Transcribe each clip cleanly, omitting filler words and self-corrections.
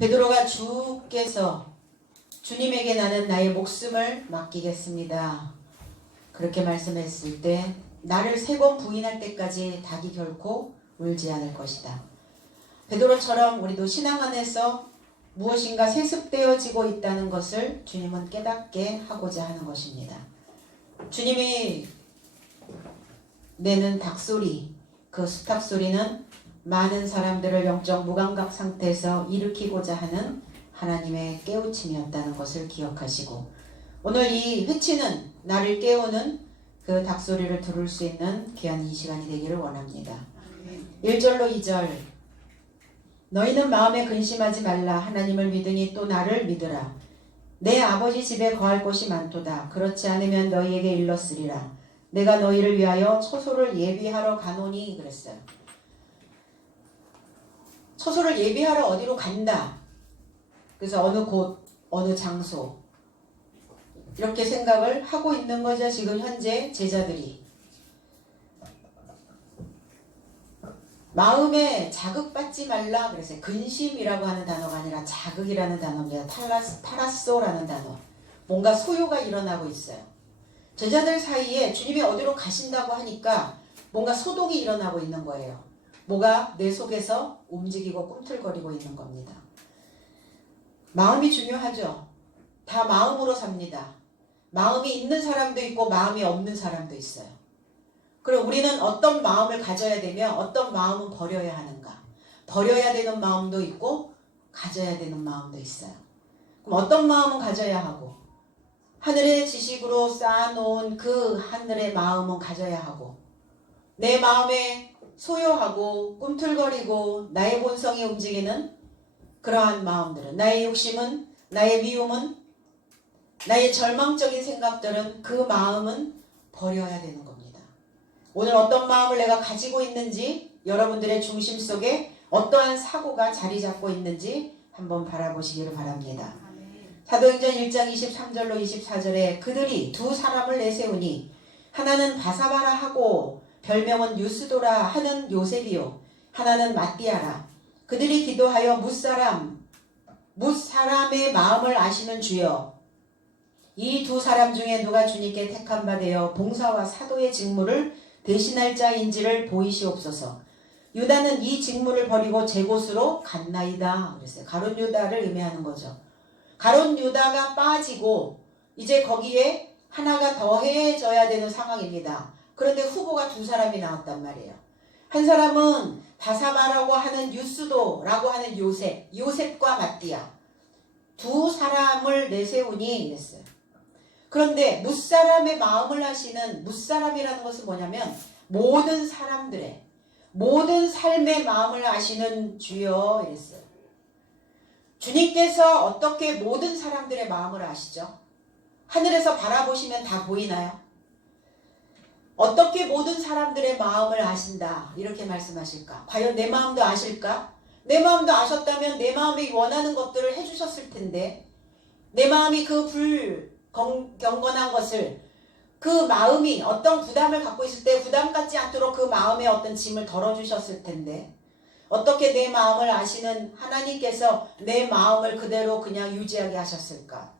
베드로가 주께서 주님에게 나는 나의 목숨을 맡기겠습니다. 그렇게 말씀했을 때 나를 3번 부인할 때까지 닭이 결코 울지 않을 것이다. 베드로처럼 우리도 신앙 안에서 무엇인가 세습되어지고 있다는 것을 주님은 깨닫게 하고자 하는 것입니다. 주님이 내는 닭소리, 그 수탉소리는 많은 사람들을 영적 무감각 상태에서 일으키고자 하는 하나님의 깨우침이었다는 것을 기억하시고, 오늘 이 회치는 나를 깨우는 그 닭소리를 들을 수 있는 귀한 이 시간이 되기를 원합니다. 1절로 2절, 너희는 마음에 근심하지 말라. 하나님을 믿으니 또 나를 믿으라. 내 아버지 집에 거할 곳이 많도다. 그렇지 않으면 너희에게 일렀으리라. 내가 너희를 위하여 처소를 예비하러 가노니 그랬어요. 처소를 예비하러 어디로 간다. 그래서 어느 곳, 어느 장소, 이렇게 생각을 하고 있는 거죠. 지금 현재 제자들이. 마음에 자극받지 말라 그랬어요. 근심이라고 하는 단어가 아니라 자극이라는 단어입니다. 타라소라는 단어. 뭔가 소요가 일어나고 있어요. 제자들 사이에 주님이 어디로 가신다고 하니까 뭔가 소동이 일어나고 있는 거예요. 뭐가 내 속에서 움직이고 꿈틀거리고 있는 겁니다. 마음이 중요하죠. 다 마음으로 삽니다. 마음이 있는 사람도 있고 마음이 없는 사람도 있어요. 그럼 우리는 어떤 마음을 가져야 되며 어떤 마음은 버려야 하는가? 버려야 되는 마음도 있고 가져야 되는 마음도 있어요. 그럼 어떤 마음은 가져야 하고, 하늘의 지식으로 쌓아놓은 그 하늘의 마음은 가져야 하고, 내 마음에 소요하고 꿈틀거리고 나의 본성이 움직이는 그러한 마음들은, 나의 욕심은, 나의 미움은, 나의 절망적인 생각들은, 그 마음은 버려야 되는 겁니다. 오늘 어떤 마음을 내가 가지고 있는지, 여러분들의 중심 속에 어떠한 사고가 자리 잡고 있는지 한번 바라보시기를 바랍니다. 사도행전 1장 23절로 24절에 그들이 두 사람을 내세우니 하나는 바사바라 하고 별명은 유스도라 하는 요셉이요, 하나는 마띠아라. 그들이 기도하여 뭇사람의 마음을 아시는 주여, 이 두 사람 중에 누가 주님께 택한 바 되어 봉사와 사도의 직무를 대신할 자인지를 보이시옵소서. 유다는 이 직무를 버리고 제 곳으로 갔나이다 그랬어요. 가룟 유다를 의미하는 거죠. 가룟 유다가 빠지고 이제 거기에 하나가 더해져야 되는 상황입니다. 그런데 후보가 두 사람이 나왔단 말이에요. 한 사람은 바사바라고 하는 유스도라고 하는 요셉과 마띠아, 두 사람을 내세우니 이랬어요. 그런데 뭇사람의 마음을 하시는, 뭇사람이라는 것은 뭐냐면 모든 사람들의, 모든 삶의 마음을 아시는 주여 이랬어요. 주님께서 어떻게 모든 사람들의 마음을 아시죠? 하늘에서 바라보시면 다 보이나요? 어떻게 모든 사람들의 마음을 아신다 이렇게 말씀하실까? 과연 내 마음도 아실까? 내 마음도 아셨다면 내 마음이 원하는 것들을 해주셨을 텐데, 내 마음이 그 불경건한 것을, 그 마음이 어떤 부담을 갖고 있을 때 부담 갖지 않도록 그 마음의 어떤 짐을 덜어주셨을 텐데, 어떻게 내 마음을 아시는 하나님께서 내 마음을 그대로 그냥 유지하게 하셨을까?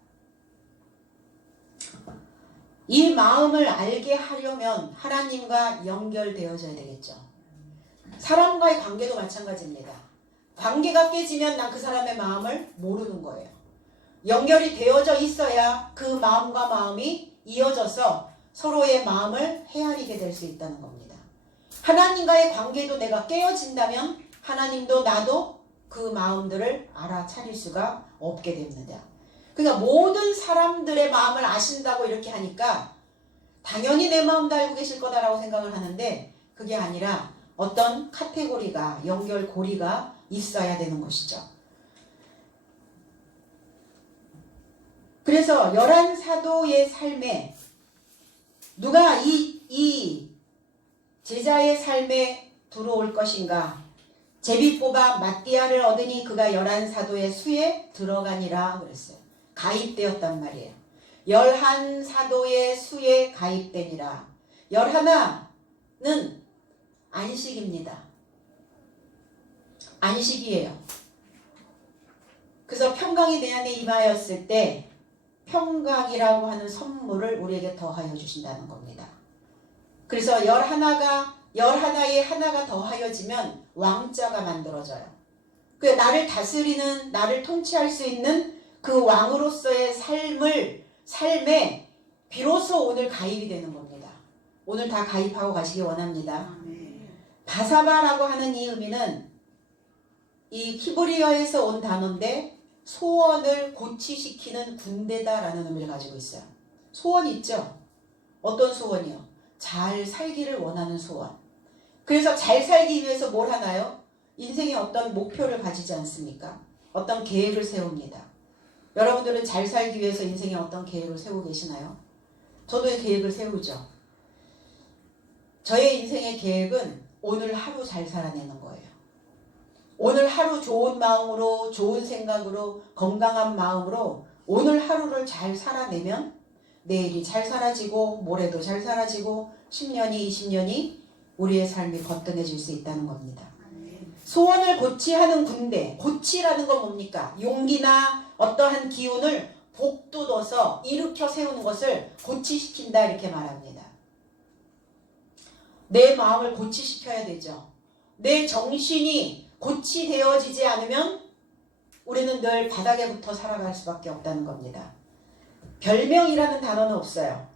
이 마음을 알게 하려면 하나님과 연결되어져야 되겠죠. 사람과의 관계도 마찬가지입니다. 관계가 깨지면 난 그 사람의 마음을 모르는 거예요. 연결이 되어져 있어야 그 마음과 마음이 이어져서 서로의 마음을 헤아리게 될 수 있다는 겁니다. 하나님과의 관계도 내가 깨어진다면 하나님도 나도 그 마음들을 알아차릴 수가 없게 됩니다. 그러니까 모든 사람들의 마음을 아신다고 이렇게 하니까 당연히 내 마음도 알고 계실 거다라고 생각을 하는데, 그게 아니라 어떤 카테고리가, 연결고리가 있어야 되는 것이죠. 그래서 11사도의 삶에 누가 이 제자의 삶에 들어올 것인가? 제비 뽑아 마띠아를 얻으니 그가 11사도의 수에 들어가니라 그랬어요. 가입되었단 말이에요. 11사도의 수에 가입되니라. 11은 안식입니다. 안식이에요. 그래서 평강이 내 안에 임하였을 때 평강이라고 하는 선물을 우리에게 더하여 주신다는 겁니다. 그래서 열하나에 하나가 더하여지면 왕자가 만들어져요. 그 나를 다스리는, 나를 통치할 수 있는 그 왕으로서의 삶에 비로소 오늘 가입이 되는 겁니다. 오늘 다 가입하고 가시기 원합니다. 바사바라고 하는 이 의미는 이 히브리어에서 온 단어인데 소원을 고치시키는 군대다라는 의미를 가지고 있어요. 소원 있죠? 어떤 소원이요? 잘 살기를 원하는 소원. 그래서 잘 살기 위해서 뭘 하나요? 인생에 어떤 목표를 가지지 않습니까? 어떤 계획을 세웁니다. 여러분들은 잘 살기 위해서 인생에 어떤 계획을 세우고 계시나요? 저도 계획을 세우죠. 저의 인생의 계획은 오늘 하루 잘 살아내는 거예요. 오늘 하루 좋은 마음으로, 좋은 생각으로, 건강한 마음으로 오늘 하루를 잘 살아내면 내일이 잘 사라지고 모레도 잘 사라지고 10년이 20년이 우리의 삶이 거뜬해질 수 있다는 겁니다. 소원을 고치하는 군대. 고치라는 건 뭡니까? 용기나 어떠한 기운을 복돋워서 일으켜 세우는 것을 고치시킨다 이렇게 말합니다. 내 마음을 고치시켜야 되죠. 내 정신이 고치되어지지 않으면 우리는 늘 바닥에부터 살아갈 수밖에 없다는 겁니다. 별명이라는 단어는 없어요.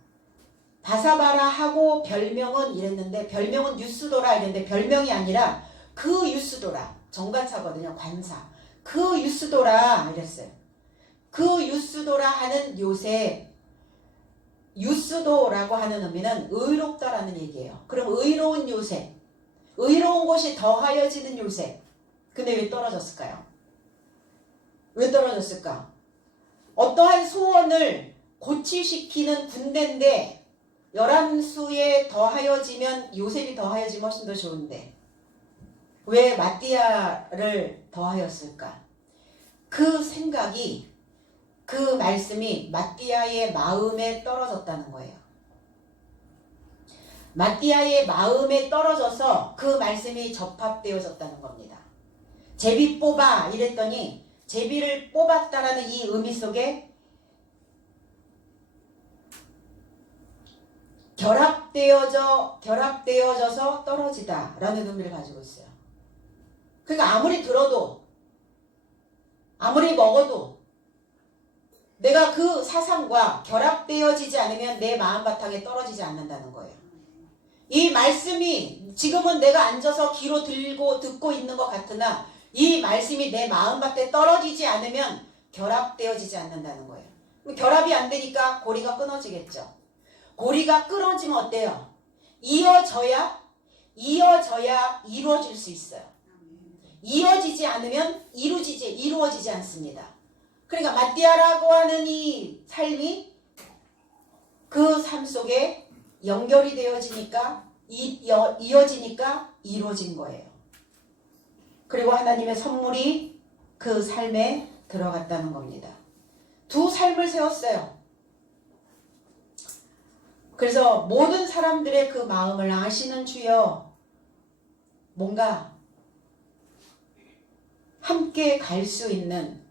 바사바라 하고 별명은 이랬는데 별명은 유스도라 이랬는데 별명이 아니라 그 유스도라. 정관사거든요. 관사. 그 유스도라 이랬어요. 그 유스도라 하는 요셉. 유스도라고 하는 의미는 의롭다라는 얘기예요. 그럼 의로운 요셉. 의로운 것이 더하여지는 요셉. 근데 왜 떨어졌을까요? 왜 떨어졌을까? 어떠한 소원을 고치시키는 군대인데 11수에 더하여지면 요셉이 더하여지면 훨씬 더 좋은데 왜 마띠아를 더하였을까? 그 생각이 그 말씀이 마띠아의 마음에 떨어졌다는 거예요. 마띠아의 마음에 떨어져서 그 말씀이 접합되어졌다는 겁니다. 제비 뽑아 이랬더니 제비를 뽑았다라는 이 의미 속에 결합되어져서 떨어지다 라는 의미를 가지고 있어요. 그러니까 아무리 들어도 아무리 먹어도 내가 그 사상과 결합되어지지 않으면 내 마음 바탕에 떨어지지 않는다는 거예요. 이 말씀이 지금은 내가 앉아서 귀로 들고 듣고 있는 것 같으나 이 말씀이 내 마음밭에 떨어지지 않으면 결합되어지지 않는다는 거예요. 결합이 안 되니까 고리가 끊어지겠죠. 고리가 끊어지면 어때요? 이어져야 이루어질 수 있어요. 이어지지 않으면 이루어지지 않습니다. 그러니까 마띠아라고 하는 이 삶이 그 삶 속에 연결이 되어지니까 이어지니까 이루어진 거예요. 그리고 하나님의 선물이 그 삶에 들어갔다는 겁니다. 두 삶을 세웠어요. 그래서 모든 사람들의 그 마음을 아시는 주여 뭔가 함께 갈 수 있는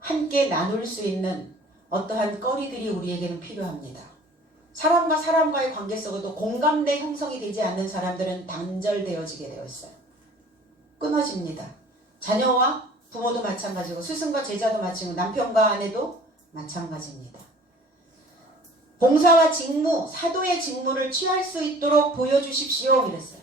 함께 나눌 수 있는 어떠한 거리들이 우리에게는 필요합니다. 사람과 사람과의 관계 속에도 공감대 형성이 되지 않는 사람들은 단절되어지게 되어 있어요. 끊어집니다. 자녀와 부모도 마찬가지고 스승과 제자도 마찬가지고 남편과 아내도 마찬가지입니다. 봉사와 직무, 사도의 직무를 취할 수 있도록 보여주십시오 이랬어요.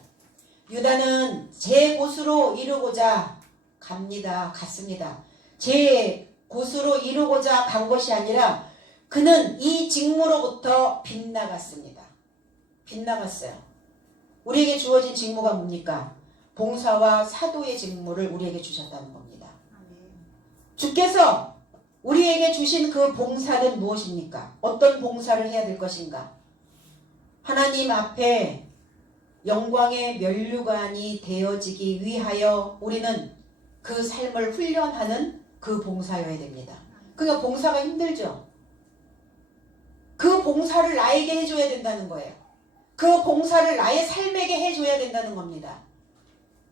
유다는 제 곳으로 이루고자 갔습니다. 제 곳으로 이루고자 간 것이 아니라 그는 이 직무로부터 빗나갔습니다. 빗나갔어요. 우리에게 주어진 직무가 뭡니까? 봉사와 사도의 직무를 우리에게 주셨다는 겁니다. 주께서 우리에게 주신 그 봉사는 무엇입니까? 어떤 봉사를 해야 될 것인가? 하나님 앞에 영광의 면류관이 되어지기 위하여 우리는 그 삶을 훈련하는 그 봉사여야 됩니다. 그러니까 봉사가 힘들죠. 그 봉사를 나에게 해줘야 된다는 거예요. 그 봉사를 나의 삶에게 해줘야 된다는 겁니다.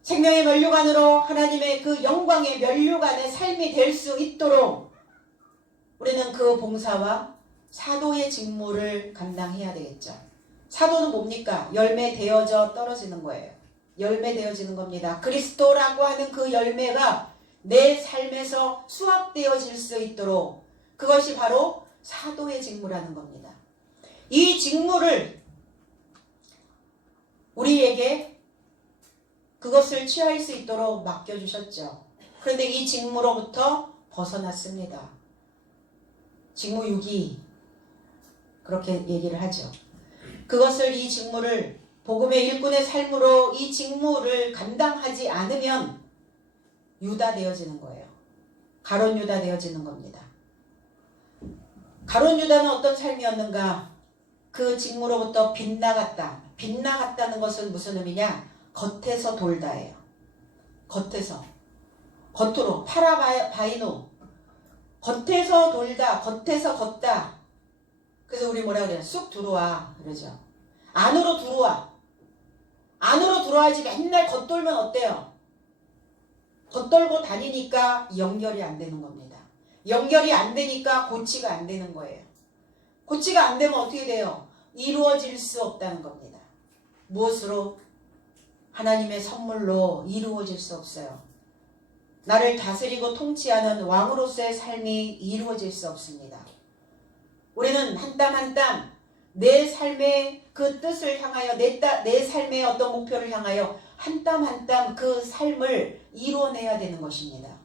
생명의 면류관으로 하나님의 그 영광의 면류관의 삶이 될 수 있도록 우리는 그 봉사와 사도의 직무를 감당해야 되겠죠. 사도는 뭡니까? 열매되어져 떨어지는 거예요. 열매되어지는 겁니다. 그리스도라고 하는 그 열매가 내 삶에서 수확되어질 수 있도록 그것이 바로 사도의 직무라는 겁니다. 이 직무를 우리에게 그것을 취할 수 있도록 맡겨주셨죠. 그런데 이 직무로부터 벗어났습니다. 직무 유기 그렇게 얘기를 하죠. 그것을 이 직무를 복음의 일꾼의 삶으로 이 직무를 감당하지 않으면 유다 되어지는 거예요. 가론 유다 되어지는 겁니다. 가론 유다는 어떤 삶이었는가? 그 직무로부터 빗나갔다. 빗나갔다는 것은 무슨 의미냐? 겉에서 돌다예요. 겉에서. 겉으로. 파라바이노. 겉에서 돌다. 겉에서 걷다. 그래서 우리 뭐라 그래요? 쑥 들어와. 그러죠. 안으로 들어와. 안으로 들어와야지 맨날 겉돌면 어때요? 겉돌고 다니니까 연결이 안 되는 겁니다. 연결이 안 되니까 고치가 안 되는 거예요. 고치가 안 되면 어떻게 돼요? 이루어질 수 없다는 겁니다. 무엇으로? 하나님의 선물로 이루어질 수 없어요. 나를 다스리고 통치하는 왕으로서의 삶이 이루어질 수 없습니다. 우리는 한 땀 한 땀 내 삶의 그 뜻을 향하여 내 삶의 어떤 목표를 향하여 한 땀 한 땀 그 삶을 이루어내야 되는 것입니다.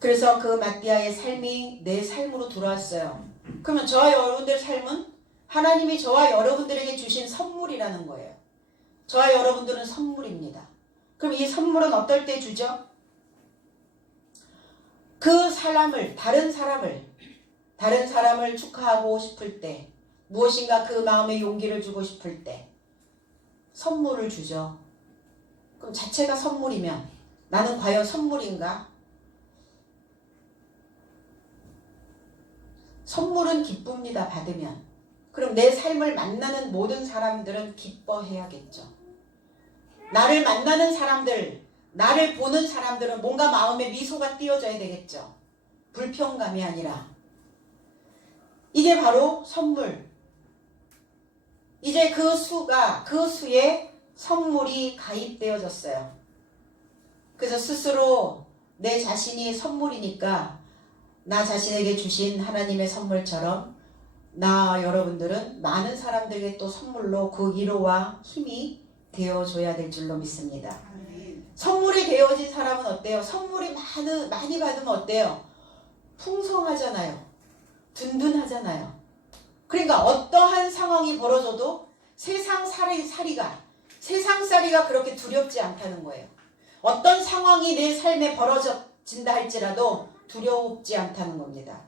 그래서 그 마띠아의 삶이 내 삶으로 들어왔어요. 그러면 저와 여러분들 삶은 하나님이 저와 여러분들에게 주신 선물이라는 거예요. 저와 여러분들은 선물입니다. 그럼 이 선물은 어떨 때 주죠? 그 사람을, 다른 사람을 축하하고 싶을 때, 무엇인가 그 마음에 용기를 주고 싶을 때 선물을 주죠. 그럼 자체가 선물이면 나는 과연 선물인가? 선물은 기쁩니다. 받으면. 그럼 내 삶을 만나는 모든 사람들은 기뻐해야겠죠. 나를 만나는 사람들, 나를 보는 사람들은 뭔가 마음에 미소가 띄어져야 되겠죠. 불평감이 아니라. 이게 바로 선물. 이제 그 수에 선물이 가입되어졌어요. 그래서 스스로 내 자신이 선물이니까 나 자신에게 주신 하나님의 선물처럼 나 여러분들은 많은 사람들에게 또 선물로 그 위로와 힘이 되어줘야 될 줄로 믿습니다. 선물이 되어진 사람은 어때요? 선물이 많이 받으면 어때요? 풍성하잖아요. 든든하잖아요. 그러니까 어떠한 상황이 벌어져도 세상살이가 그렇게 두렵지 않다는 거예요. 어떤 상황이 내 삶에 벌어진다 할지라도 두렵지 않다는 겁니다.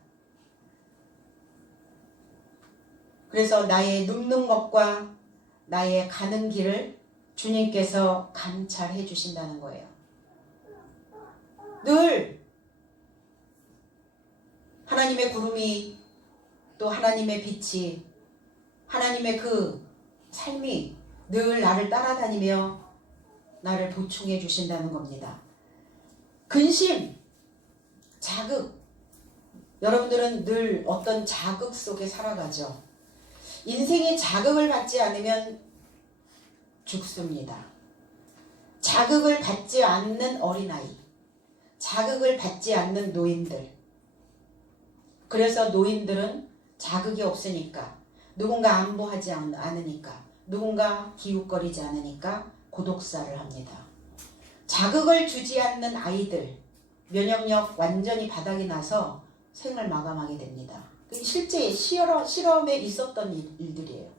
그래서 나의 눕는 것과 나의 가는 길을 주님께서 감찰해 주신다는 거예요. 늘 하나님의 구름이 또 하나님의 빛이 하나님의 그 삶이 늘 나를 따라다니며 나를 보충해 주신다는 겁니다. 근심, 자극. 여러분들은 늘 어떤 자극 속에 살아가죠. 인생이 자극을 받지 않으면 죽습니다. 자극을 받지 않는 어린아이, 자극을 받지 않는 노인들. 그래서 노인들은 자극이 없으니까, 누군가 안보하지 않으니까, 누군가 기웃거리지 않으니까 고독사를 합니다. 자극을 주지 않는 아이들, 면역력 완전히 바닥이 나서 생을 마감하게 됩니다. 실제 실험에 있었던 일들이에요.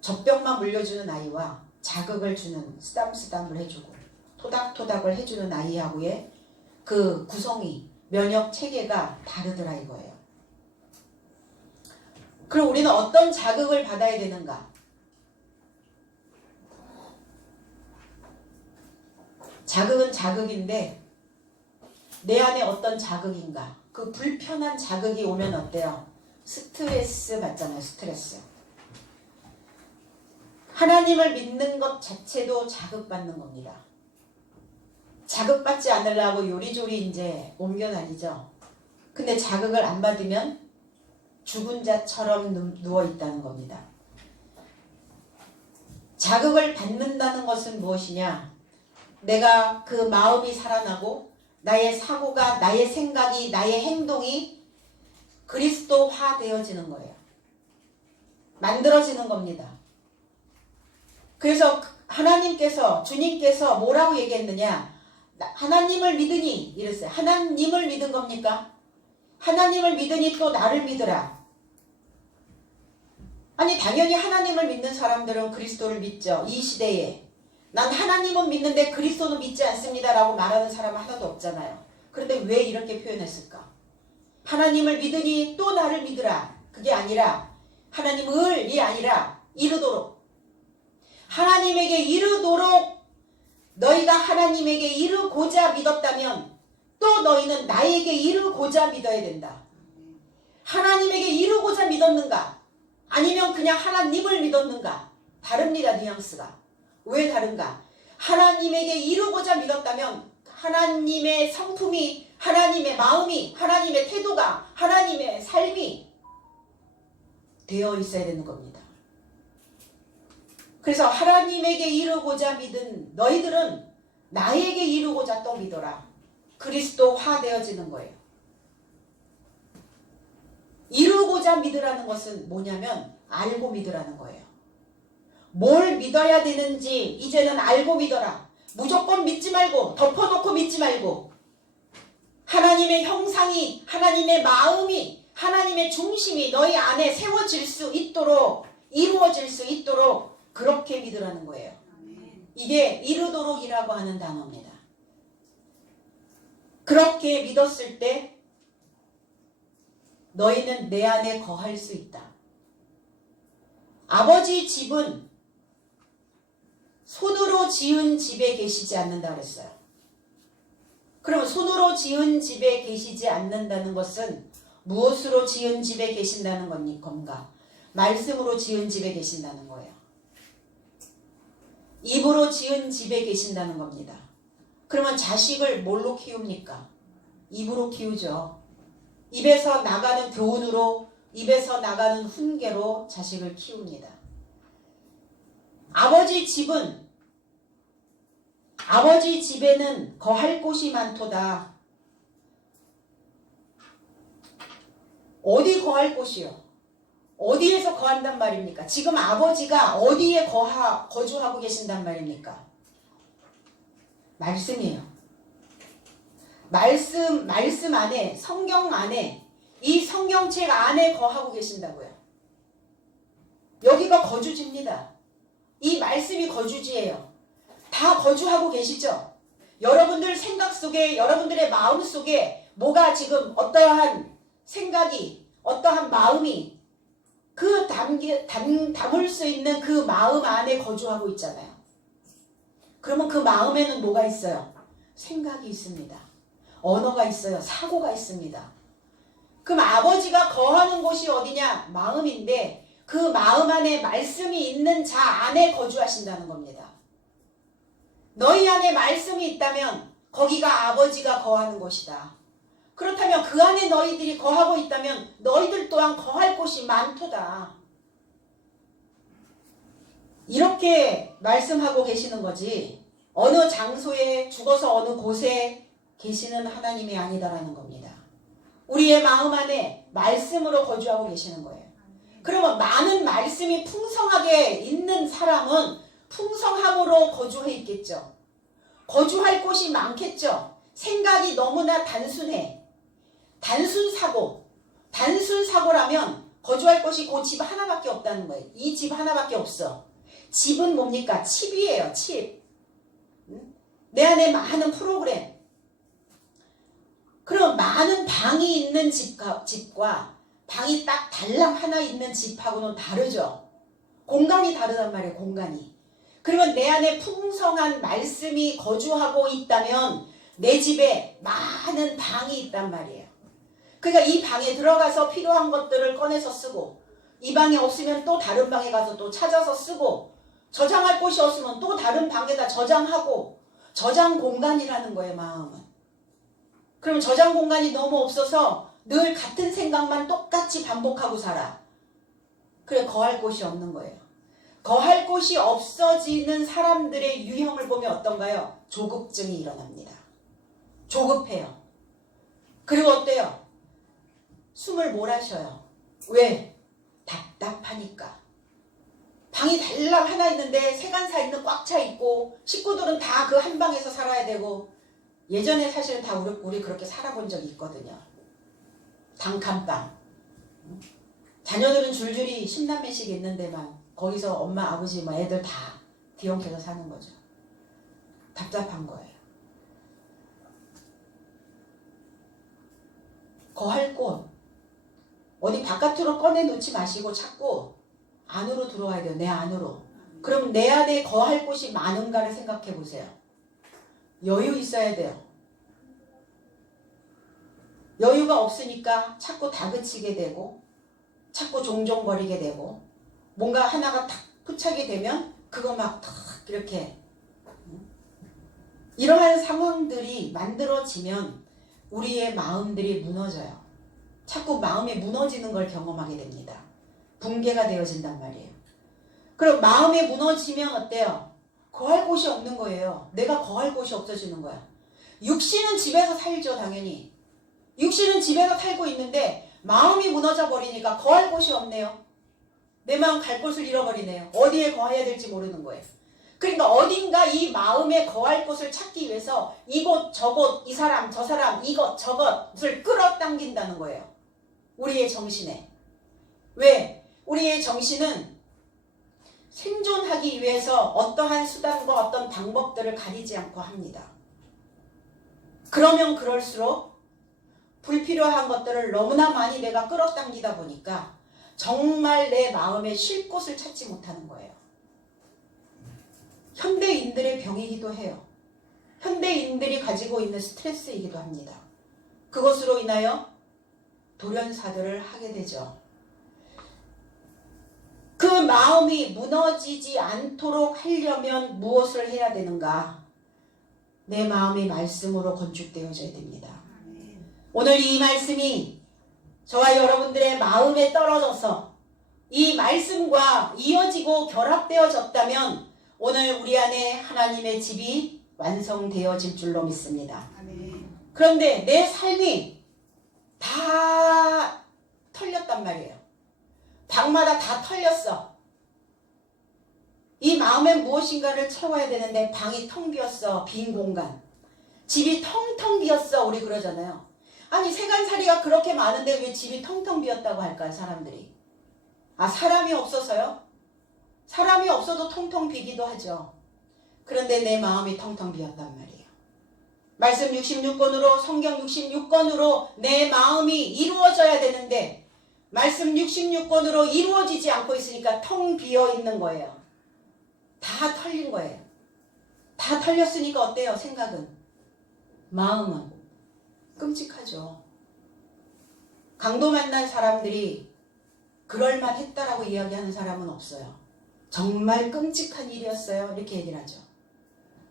젖병만 물려주는 아이와 자극을 주는 쓰담쓰담을 해주고 토닥토닥을 해주는 아이하고의 그 구성이 면역 체계가 다르더라 이거예요. 그럼 우리는 어떤 자극을 받아야 되는가? 자극은 자극인데 내 안에 어떤 자극인가? 그 불편한 자극이 오면 어때요? 스트레스 받잖아요. 스트레스. 하나님을 믿는 것 자체도 자극받는 겁니다. 자극받지 않으려고 요리조리 이제 옮겨다니죠. 근데 자극을 안 받으면 죽은 자처럼 누워있다는 겁니다. 자극을 받는다는 것은 무엇이냐? 내가 그 마음이 살아나고 나의 사고가, 나의 생각이, 나의 행동이 그리스도화 되어지는 거예요. 만들어지는 겁니다. 그래서 하나님께서, 주님께서 뭐라고 얘기했느냐? 하나님을 믿으니 이랬어요. 하나님을 믿은 겁니까? 하나님을 믿으니 또 나를 믿으라. 아니 당연히 하나님을 믿는 사람들은 그리스도를 믿죠. 이 시대에 난 하나님은 믿는데 그리스도는 믿지 않습니다 라고 말하는 사람은 하나도 없잖아요. 그런데 왜 이렇게 표현했을까? 하나님을 믿으니 또 나를 믿으라. 그게 아니라 하나님을이 아니라 이르도록, 하나님에게 이르도록, 너희가 하나님에게 이르고자 믿었다면 또 너희는 나에게 이르고자 믿어야 된다. 하나님에게 이르고자 믿었는가? 아니면 그냥 하나님을 믿었는가? 다릅니다. 뉘앙스가. 왜 다른가? 하나님에게 이르고자 믿었다면 하나님의 성품이, 하나님의 마음이, 하나님의 태도가, 하나님의 삶이 되어 있어야 되는 겁니다. 그래서 하나님에게 이르고자 믿은 너희들은 나에게 이르고자 또 믿어라. 그리스도화 되어지는 거예요. 이루고자 믿으라는 것은 뭐냐면 알고 믿으라는 거예요. 뭘 믿어야 되는지 이제는 알고 믿어라. 무조건 믿지 말고, 덮어놓고 믿지 말고, 하나님의 형상이, 하나님의 마음이, 하나님의 중심이 너희 안에 세워질 수 있도록, 이루어질 수 있도록 그렇게 믿으라는 거예요. 이게 이르도록이라고 하는 단어입니다. 그렇게 믿었을 때 너희는 내 안에 거할 수 있다. 아버지 집은 손으로 지은 집에 계시지 않는다 그랬어요. 그러면 손으로 지은 집에 계시지 않는다는 것은 무엇으로 지은 집에 계신다는 건가? 말씀으로 지은 집에 계신다는 거예요. 입으로 지은 집에 계신다는 겁니다. 그러면 자식을 뭘로 키웁니까? 입으로 키우죠. 입에서 나가는 교훈으로, 입에서 나가는 훈계로 자식을 키웁니다. 아버지 집에는 거할 곳이 많도다. 어디 거할 곳이요? 어디에서 거한단 말입니까? 지금 아버지가 어디에 거주하고 계신단 말입니까? 말씀이에요. 말씀 안에, 성경 안에, 이 성경책 안에 거하고 계신다고요. 여기가 거주지입니다. 이 말씀이 거주지예요. 다 거주하고 계시죠? 여러분들 생각 속에, 여러분들의 마음 속에 뭐가 지금 어떠한 생각이, 어떠한 마음이 그 담을 수 있는 그 마음 안에 거주하고 있잖아요. 그러면 그 마음에는 뭐가 있어요? 생각이 있습니다. 언어가 있어요. 사고가 있습니다. 그럼 아버지가 거하는 곳이 어디냐? 마음인데 그 마음 안에 말씀이 있는 자 안에 거주하신다는 겁니다. 너희 안에 말씀이 있다면 거기가 아버지가 거하는 곳이다. 그렇다면 그 안에 너희들이 거하고 있다면 너희들 또한 거할 곳이 많도다. 이렇게 말씀하고 계시는 거지, 어느 장소에 죽어서 어느 곳에 계시는 하나님이 아니다라는 겁니다. 우리의 마음 안에 말씀으로 거주하고 계시는 거예요. 그러면 많은 말씀이 풍성하게 있는 사람은 풍성함으로 거주해 있겠죠. 거주할 곳이 많겠죠. 생각이 너무나 단순해. 단순 사고라면 거주할 곳이 그 집 하나밖에 없다는 거예요. 이 집 하나밖에 없어. 집은 뭡니까? 칩이에요. 칩. 내 안에 많은 프로그램. 그럼 많은 방이 있는 집과 방이 딱 달랑 하나 있는 집하고는 다르죠. 공간이 다르단 말이에요. 공간이. 그러면 내 안에 풍성한 말씀이 거주하고 있다면 내 집에 많은 방이 있단 말이에요. 그러니까 이 방에 들어가서 필요한 것들을 꺼내서 쓰고, 이 방에 없으면 또 다른 방에 가서 또 찾아서 쓰고, 저장할 곳이 없으면 또 다른 방에다 저장하고, 저장 공간이라는 거예요, 마음은. 그럼 저장 공간이 너무 없어서 늘 같은 생각만 똑같이 반복하고 살아. 그래, 거할 곳이 없는 거예요. 거할 곳이 없어지는 사람들의 유형을 보면 어떤가요? 조급증이 일어납니다. 조급해요. 그리고 어때요? 숨을 몰아쉬어요. 왜? 답답하니까. 방이 달랑 하나 있는데 세간사 있는 꽉 차 있고 식구들은 다 그 한 방에서 살아야 되고. 예전에 사실은 다 우리 그렇게 살아본 적이 있거든요. 단칸방. 자녀들은 줄줄이 10남매씩 있는데만 거기서 엄마, 아버지, 뭐 애들 다 뒤엉켜서 사는 거죠. 답답한 거예요. 거할 곳. 어디 바깥으로 꺼내놓지 마시고 자꾸 안으로 들어와야 돼요. 내 안으로. 그럼 내 안에 거할 곳이 많은가를 생각해 보세요. 여유 있어야 돼요. 여유가 없으니까 자꾸 다그치게 되고 자꾸 종종거리게 되고 뭔가 하나가 탁 포착이 되면 그거 막 탁 이렇게 이러한 상황들이 만들어지면 우리의 마음들이 무너져요. 자꾸 마음이 무너지는 걸 경험하게 됩니다. 붕괴가 되어진단 말이에요. 그럼 마음이 무너지면 어때요? 거할 곳이 없는 거예요. 내가 거할 곳이 없어지는 거야. 육신은 집에서 살죠, 당연히. 육신은 집에서 살고 있는데 마음이 무너져 버리니까 거할 곳이 없네요. 내 마음 갈 곳을 잃어버리네요. 어디에 거해야 될지 모르는 거예요. 그러니까 어딘가 이 마음에 거할 곳을 찾기 위해서 이곳 저곳 이 사람 저 사람 이것 저것을 끌어당긴다는 거예요. 우리의 정신에. 왜? 우리의 정신은 생존하기 위해서 어떠한 수단과 어떤 방법들을 가리지 않고 합니다. 그러면 그럴수록 불필요한 것들을 너무나 많이 내가 끌어당기다 보니까 정말 내 마음에 쉴 곳을 찾지 못하는 거예요. 현대인들의 병이기도 해요. 현대인들이 가지고 있는 스트레스이기도 합니다. 그것으로 인하여 돌연사들을 하게 되죠. 그 마음이 무너지지 않도록 하려면 무엇을 해야 되는가? 내 마음이 말씀으로 건축되어져야 됩니다. 오늘 이 말씀이 저와 여러분들의 마음에 떨어져서 이 말씀과 이어지고 결합되어졌다면 오늘 우리 안에 하나님의 집이 완성되어질 줄로 믿습니다. 그런데 내 삶이 다 털렸단 말이에요. 방마다 다 털렸어. 이 마음에 무엇인가를 채워야 되는데 방이 텅 비었어. 빈 공간. 집이 텅텅 비었어. 우리 그러잖아요. 아니 세간살이가 그렇게 많은데 왜 집이 텅텅 비었다고 할까요? 사람들이. 아, 사람이 없어서요? 사람이 없어도 텅텅 비기도 하죠. 그런데 내 마음이 텅텅 비었단 말이에요. 말씀 66권으로 성경 66권으로 내 마음이 이루어져야 되는데 말씀 66권으로 이루어지지 않고 있으니까 텅 비어 있는 거예요. 다 털린 거예요. 다 털렸으니까 어때요? 생각은. 마음은. 끔찍하죠. 강도 만난 사람들이 그럴만했다라고 이야기하는 사람은 없어요. 정말 끔찍한 일이었어요. 이렇게 얘기를 하죠.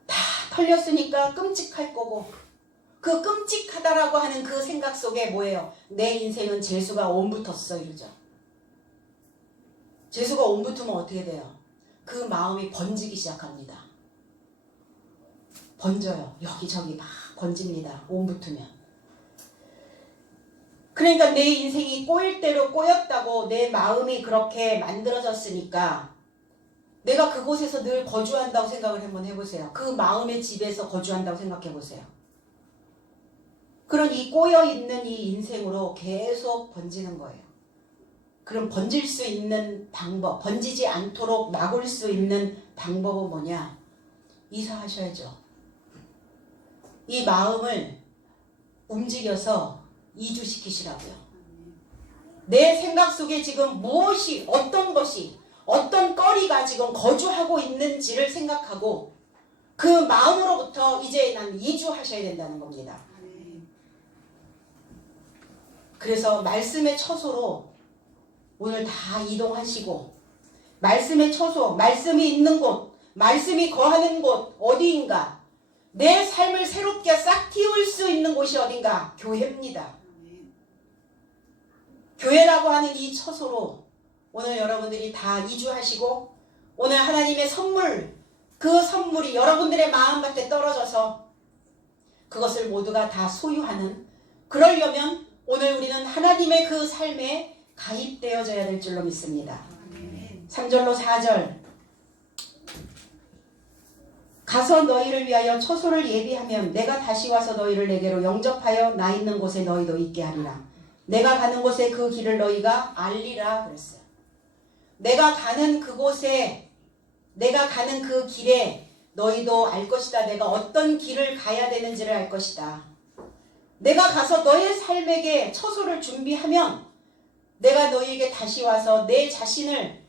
다 털렸으니까 끔찍할 거고 그 끔찍하다라고 하는 그 생각 속에 뭐예요? 내 인생은 재수가 온 붙었어 이러죠. 재수가 온 붙으면 어떻게 돼요? 그 마음이 번지기 시작합니다. 번져요. 여기저기 막 번집니다. 온 붙으면. 그러니까 내 인생이 꼬일 대로 꼬였다고 내 마음이 그렇게 만들어졌으니까 내가 그곳에서 늘 거주한다고 생각을 한번 해보세요. 그 마음의 집에서 거주한다고 생각해보세요. 그런 이 꼬여있는 이 인생으로 계속 번지는 거예요. 그럼 번질 수 있는 방법, 번지지 않도록 막을 수 있는 방법은 뭐냐? 이사하셔야죠. 이 마음을 움직여서 이주시키시라고요. 내 생각 속에 지금 무엇이, 어떤 것이, 어떤 거리가 지금 거주하고 있는지를 생각하고 그 마음으로부터 이제 난 이주하셔야 된다는 겁니다. 그래서 말씀의 처소로 오늘 다 이동하시고 말씀의 처소, 말씀이 있는 곳, 말씀이 거하는 곳 어디인가? 내 삶을 새롭게 싹 틔울 수 있는 곳이 어딘가? 교회입니다. 교회라고 하는 이 처소로 오늘 여러분들이 다 이주하시고 오늘 하나님의 선물, 그 선물이 여러분들의 마음밭에 떨어져서 그것을 모두가 다 소유하는, 그러려면 오늘 우리는 하나님의 그 삶에 가입되어져야 될 줄로 믿습니다. 3절로 4절, 가서 너희를 위하여 처소를 예비하면 내가 다시 와서 너희를 내게로 영접하여 나 있는 곳에 너희도 있게 하리라. 내가 가는 곳에 그 길을 너희가 알리라 그랬어요. 내가 가는 그곳에, 내가 가는 그 길에 너희도 알 것이다. 내가 어떤 길을 가야 되는지를 알 것이다. 내가 가서 너의 삶에게 처소를 준비하면 내가 너희에게 다시 와서 내 자신을,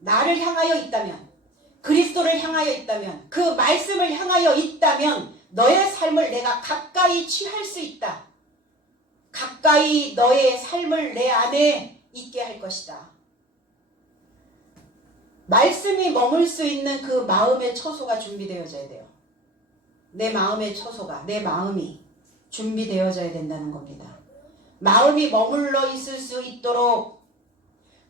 나를 향하여 있다면, 그리스도를 향하여 있다면, 그 말씀을 향하여 있다면 너의 삶을 내가 가까이 취할 수 있다. 가까이 너의 삶을 내 안에 있게 할 것이다. 말씀이 머물 수 있는 그 마음의 처소가 준비되어져야 돼요. 내 마음의 처소가, 내 마음이 준비되어져야 된다는 겁니다. 마음이 머물러 있을 수 있도록,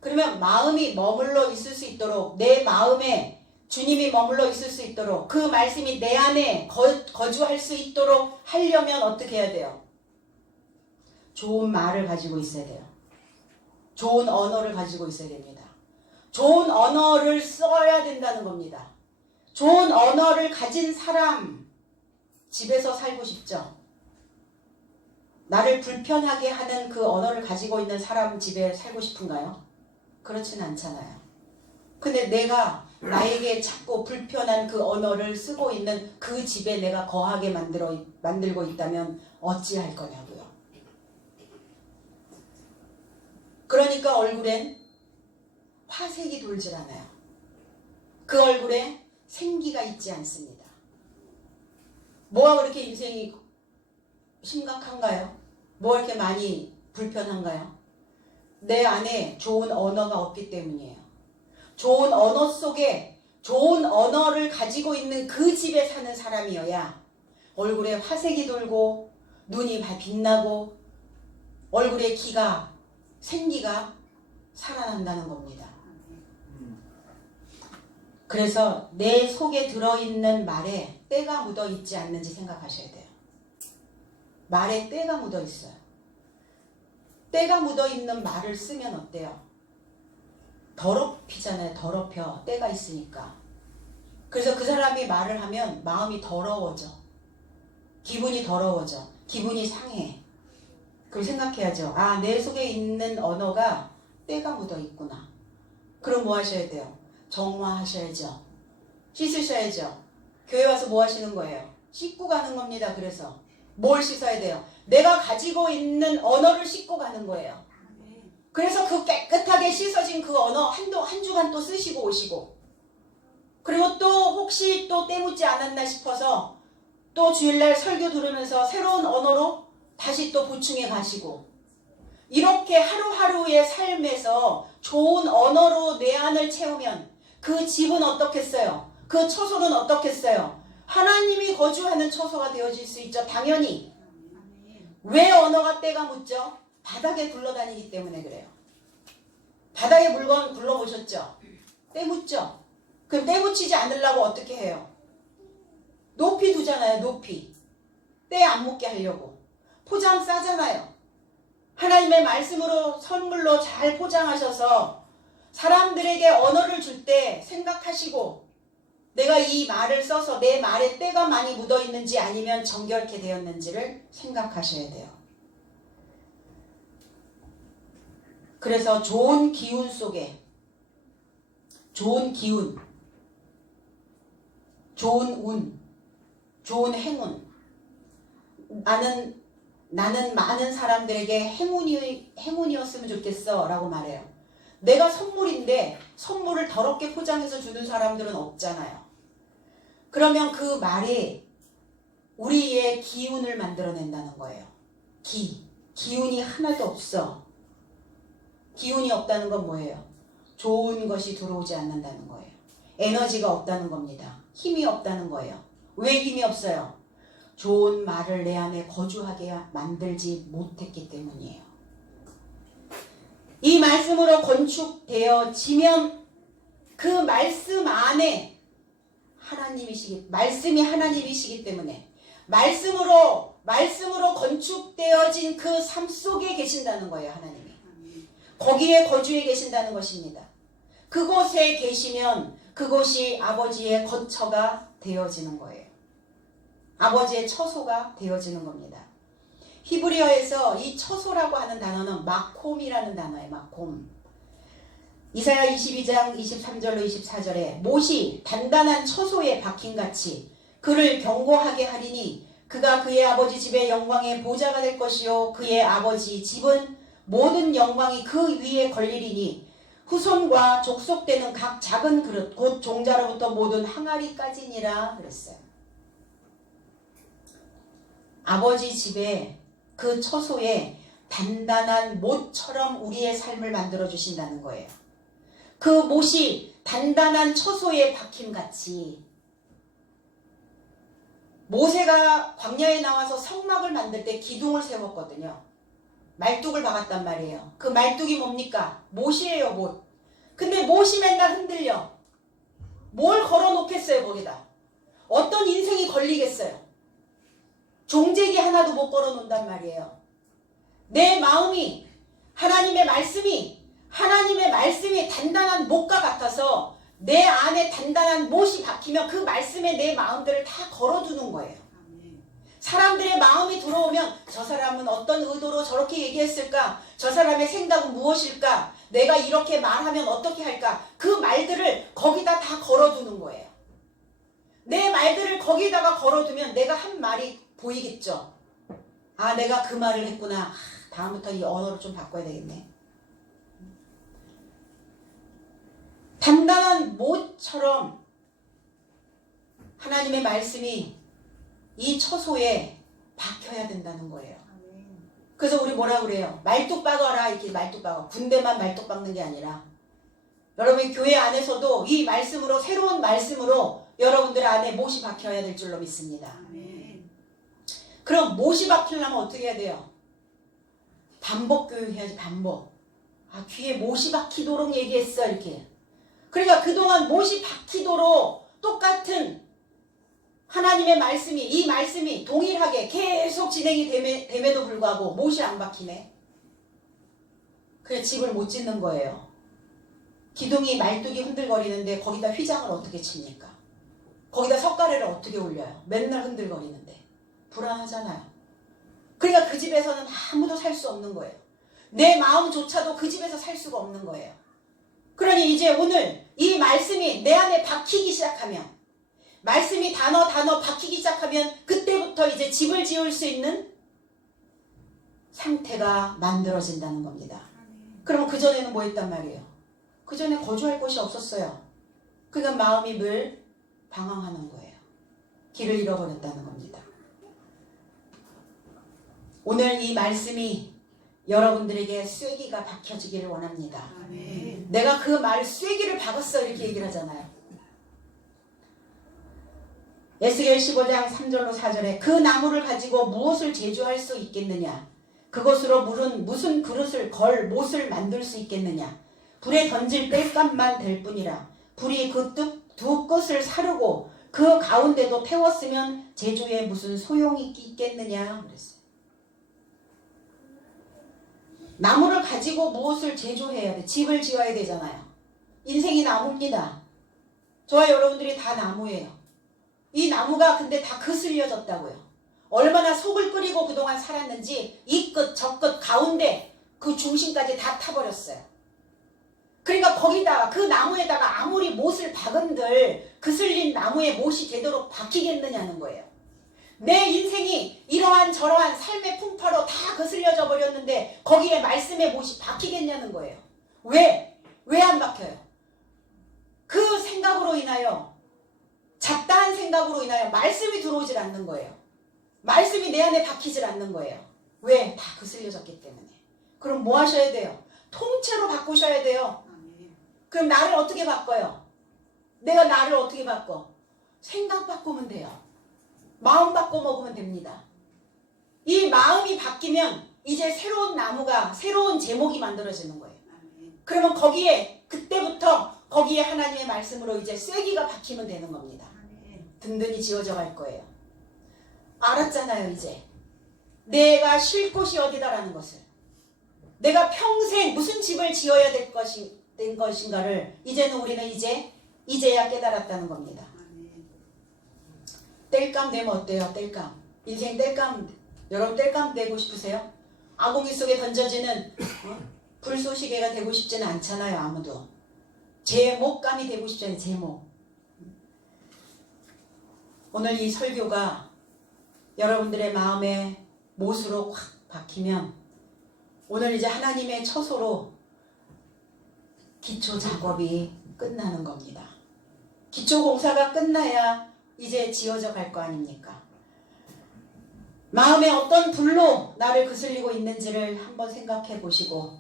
그러면 마음이 머물러 있을 수 있도록, 내 마음에 주님이 머물러 있을 수 있도록, 그 말씀이 내 안에 거주할 수 있도록 하려면 어떻게 해야 돼요? 좋은 말을 가지고 있어야 돼요. 좋은 언어를 가지고 있어야 됩니다. 좋은 언어를 써야 된다는 겁니다. 좋은 언어를 가진 사람, 집에서 살고 싶죠? 나를 불편하게 하는 그 언어를 가지고 있는 사람 집에 살고 싶은가요? 그렇진 않잖아요. 근데 내가 나에게 자꾸 불편한 그 언어를 쓰고 있는 그 집에 내가 거하게 만들고 있다면 어찌할 거냐고요. 그러니까 얼굴엔 화색이 돌질 않아요. 그 얼굴에 생기가 있지 않습니다. 뭐가 그렇게 인생이 심각한가요? 뭐가 이렇게 많이 불편한가요? 내 안에 좋은 언어가 없기 때문이에요. 좋은 언어 속에 좋은 언어를 가지고 있는 그 집에 사는 사람이어야 얼굴에 화색이 돌고 눈이 빛나고 얼굴에 생기가 살아난다는 겁니다. 그래서 내 속에 들어있는 말에 때가 묻어 있지 않는지 생각하셔야 돼요. 말에 때가 묻어 있어요. 때가 묻어 있는 말을 쓰면 어때요? 더럽히잖아요. 더럽혀. 때가 있으니까. 그래서 그 사람이 말을 하면 마음이 더러워져. 기분이 더러워져. 기분이 상해. 그럼 생각해야죠. 아, 내 속에 있는 언어가 때가 묻어 있구나. 그럼 뭐 하셔야 돼요? 정화하셔야죠. 씻으셔야죠. 교회 와서 뭐 하시는 거예요? 씻고 가는 겁니다. 그래서 뭘 씻어야 돼요? 내가 가지고 있는 언어를 씻고 가는 거예요. 그래서 그 깨끗하게 씻어진 그 언어 한 주간 또 쓰시고 오시고, 그리고 또 혹시 또 때묻지 않았나 싶어서 또 주일날 설교 들으면서 새로운 언어로 다시 또 보충해 가시고, 이렇게 하루하루의 삶에서 좋은 언어로 내 안을 채우면 그 집은 어떻겠어요? 그 처소는 어떻겠어요? 하나님이 거주하는 처소가 되어질 수 있죠. 당연히. 왜 언어가 때가 묻죠? 바닥에 굴러다니기 때문에 그래요. 바닥에 물건 굴러보셨죠? 때 묻죠? 그럼 때 묻히지 않으려고 어떻게 해요? 높이 두잖아요. 높이. 때 안 묻게 하려고. 포장 싸잖아요. 하나님의 말씀으로 선물로 잘 포장하셔서 사람들에게 언어를 줄 때 생각하시고, 내가 이 말을 써서 내 말에 때가 많이 묻어 있는지 아니면 정결케 되었는지를 생각하셔야 돼요. 그래서 좋은 기운 속에, 좋은 기운, 좋은 운, 좋은 행운, 나는 많은 사람들에게 행운이었으면 좋겠어 라고 말해요. 내가 선물인데 선물을 더럽게 포장해서 주는 사람들은 없잖아요. 그러면 그 말이 우리의 기운을 만들어낸다는 거예요. 기운이 하나도 없어. 기운이 없다는 건 뭐예요? 좋은 것이 들어오지 않는다는 거예요. 에너지가 없다는 겁니다. 힘이 없다는 거예요. 왜 힘이 없어요? 좋은 말을 내 안에 거주하게 만들지 못했기 때문이에요. 이 말씀으로 건축되어지면 그 말씀 안에 말씀이 하나님이시기 때문에 말씀으로 건축되어진 그 삶 속에 계신다는 거예요. 하나님이. 거기에 거주해 계신다는 것입니다. 그곳에 계시면 그곳이 아버지의 거처가 되어지는 거예요. 아버지의 처소가 되어지는 겁니다. 히브리어에서 이 처소라고 하는 단어는 마콤이라는 단어예요. 마콤. 이사야 22장 23절로 24절에 못이 단단한 처소에 박힌같이 그를 견고하게 하리니 그가 그의 아버지 집의 영광의 보좌가 될 것이요 그의 아버지 집은 모든 영광이 그 위에 걸리리니 후손과 족속되는 각 작은 그릇 곧 종자로부터 모든 항아리까지니라 그랬어요. 아버지 집에 그 처소에 단단한 못처럼 우리의 삶을 만들어 주신다는 거예요. 그 못이 단단한 처소에 박힘같이 모세가 광야에 나와서 성막을 만들 때 기둥을 세웠거든요. 말뚝을 박았단 말이에요. 그 말뚝이 뭡니까? 못이에요, 못. 근데 못이 맨날 흔들려. 뭘 걸어 놓겠어요, 거기다. 어떤 인생이 걸리겠어요? 종재기 하나도 못 걸어 놓는단 말이에요. 내 마음이 하나님의 말씀이 단단한 못과 같아서 내 안에 단단한 못이 박히면 그 말씀에 내 마음들을 다 걸어두는 거예요. 사람들의 마음이 들어오면 저 사람은 어떤 의도로 저렇게 얘기했을까? 저 사람의 생각은 무엇일까? 내가 이렇게 말하면 어떻게 할까? 그 말들을 거기다 다 걸어두는 거예요. 내 말들을 거기다가 걸어두면 내가 한 말이 보이겠죠? 아, 내가 그 말을 했구나. 다음부터 이 언어를 좀 바꿔야 되겠네. 단단한 못처럼 하나님의 말씀이 이 처소에 박혀야 된다는 거예요. 그래서 우리 뭐라 그래요? 말뚝 박아라. 이렇게 말뚝 박아. 군대만 말뚝 박는 게 아니라 여러분 교회 안에서도 이 말씀으로 새로운 말씀으로 여러분들 안에 못이 박혀야 될 줄로 믿습니다. 그럼 못이 박히려면 어떻게 해야 돼요? 반복 교육해야지. 반복. 아, 귀에 못이 박히도록 얘기했어. 이렇게. 그러니까 그동안 못이 박히도록 똑같은 하나님의 말씀이 이 말씀이 동일하게 계속 진행이 됨에도 불구하고 못이 안 박히네. 그래 집을 못 짓는 거예요. 기둥이 말뚝이 흔들거리는데 거기다 휘장을 어떻게 칩니까? 거기다 석가래를 어떻게 올려요? 맨날 흔들거리는데 불안하잖아요. 그러니까 그 집에서는 아무도 살 수 없는 거예요. 내 마음조차도 그 집에서 살 수가 없는 거예요. 그러니 이제 오늘 이 말씀이 내 안에 박히기 시작하면 말씀이 단어 박히기 시작하면 그때부터 이제 집을 지을 수 있는 상태가 만들어진다는 겁니다. 그럼 그전에는 뭐 했단 말이에요? 그전에 거주할 곳이 없었어요. 그러니까 마음이 늘 방황하는 거예요. 길을 잃어버렸다는 겁니다. 오늘 이 말씀이 여러분들에게 쐐기가 박혀지기를 원합니다. 내가 그 말 쐐기를 박았어 이렇게 얘기를 하잖아요. 에스겔 15장 3절로 4절에 그 나무를 가지고 무엇을 제조할 수 있겠느냐? 그것으로 무슨 그릇을 못을 만들 수 있겠느냐? 불에 던질 땔감만 될 뿐이라. 불이 그 두 끝을 사르고 그 가운데도 태웠으면 제조에 무슨 소용이 있겠느냐? 그랬어요. 나무를 가지고 무엇을 제조해야 돼? 집을 지어야 되잖아요. 인생이 나무입니다. 저와 여러분들이 다 나무예요. 이 나무가 근데 다 거슬려졌다고요. 얼마나 속을 끓이고 그동안 살았는지 이 끝, 저 끝, 가운데 그 중심까지 다 타버렸어요. 그러니까 거기다가 그 나무에다가 아무리 못을 박은들 그슬린 나무에 못이 되도록 박히겠느냐는 거예요. 내 인생이 이러한 저러한 삶의 풍파로 다 거슬려져 버렸는데 거기에 말씀의 못이 박히겠냐는 거예요. 왜? 왜 안 박혀요? 그 생각으로 인하여 잡다한 생각으로 인하여 말씀이 들어오질 않는 거예요. 말씀이 내 안에 박히질 않는 거예요. 왜? 다 거슬려졌기 때문에. 그럼 뭐 하셔야 돼요? 통째로 바꾸셔야 돼요. 그럼 나를 어떻게 바꿔요? 내가 나를 어떻게 바꿔? 생각 바꾸면 돼요. 마음 바꿔 먹으면 됩니다. 이 마음이 바뀌면 이제 새로운 나무가, 새로운 제목이 만들어지는 거예요. 그러면 거기에, 그때부터 거기에 하나님의 말씀으로 이제 쐐기가 박히면 되는 겁니다. 든든히 지어져 갈 거예요. 알았잖아요, 이제. 내가 쉴 곳이 어디다라는 것을. 내가 평생 무슨 집을 지어야 될 것인가를 이제는 우리는 이제야 깨달았다는 겁니다. 땔감 되면 어때요? 땔감. 인생 땔감, 여러분 땔감 되고 싶으세요? 아궁이 속에 던져지는 불쏘시개가 되고 싶지는 않잖아요, 아무도. 제목감이 되고 싶잖아요, 제목. 오늘 이 설교가 여러분들의 마음에 못으로 확 박히면 오늘 이제 하나님의 처소로 기초 작업이 끝나는 겁니다. 기초 공사가 끝나야 이제 지어져 갈 거 아닙니까? 마음에 어떤 불로 나를 그슬리고 있는지를 한번 생각해 보시고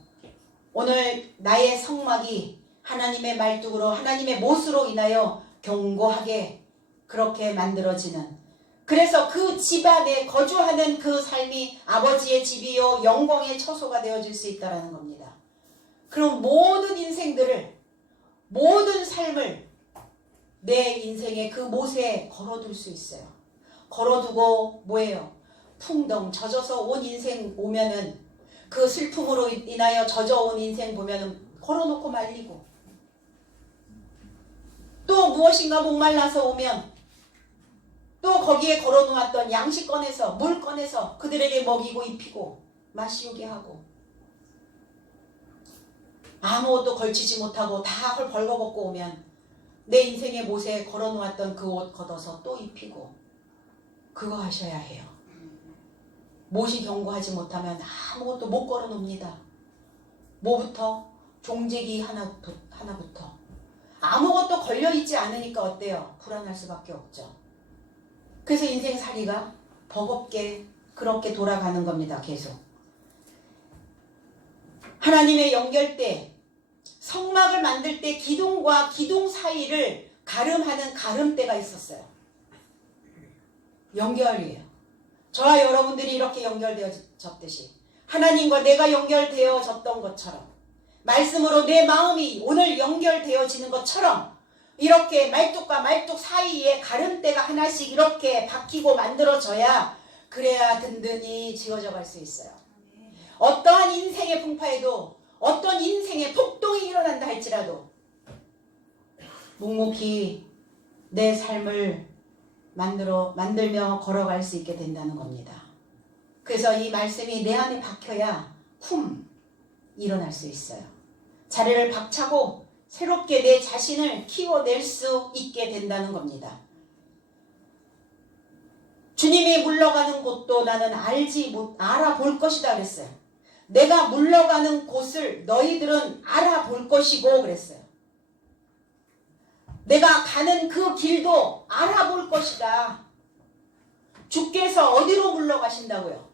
오늘 나의 성막이 하나님의 말뚝으로 하나님의 못으로 인하여 견고하게 그렇게 만들어지는, 그래서 그 집안에 거주하는 그 삶이 아버지의 집이요 영광의 처소가 되어질 수 있다는 겁니다. 그럼 모든 인생들을, 모든 삶을 내 인생의 그 못에 걸어둘 수 있어요. 걸어두고 뭐예요? 풍덩 젖어서 온 인생 오면은, 그 슬픔으로 인하여 젖어온 인생 보면은 걸어놓고 말리고, 또 무엇인가 목말라서 오면 또 거기에 걸어놓았던 양식 꺼내서, 물 꺼내서 그들에게 먹이고 입히고 마시우게 하고, 아무것도 걸치지 못하고 다 벌거벗고 오면 내 인생의 못에 걸어놓았던 그 옷 걷어서 또 입히고, 그거 하셔야 해요. 못이 견고하지 못하면 아무것도 못 걸어놓습니다. 뭐부터? 종재기 하나부터. 아무것도 걸려있지 않으니까 어때요? 불안할 수밖에 없죠. 그래서 인생살이가 버겁게 그렇게 돌아가는 겁니다. 계속. 하나님의 연결대, 성막을 만들 때 기둥과 기둥 사이를 가름하는 가름대가 있었어요. 연결이에요. 저와 여러분들이 이렇게 연결되어졌듯이 하나님과 내가 연결되어졌던 것처럼, 말씀으로 내 마음이 오늘 연결되어지는 것처럼 이렇게 말뚝과 말뚝 사이에 가름대가 하나씩 이렇게 박히고 만들어져야, 그래야 든든히 지어져 갈 수 있어요. 어떠한 인생의 풍파에도, 어떤 인생의 폭동이 일어난다 할지라도 묵묵히 내 삶을 만들며 걸어갈 수 있게 된다는 겁니다. 그래서 이 말씀이 내 안에 박혀야 일어날 수 있어요. 자리를 박차고 새롭게 내 자신을 키워낼 수 있게 된다는 겁니다. 주님이 물러가는 곳도 나는 알아볼 것이다 그랬어요. 내가 물러가는 곳을 너희들은 알아볼 것이고 그랬어요. 내가 가는 그 길도 알아볼 것이다. 주께서 어디로 물러가신다고요?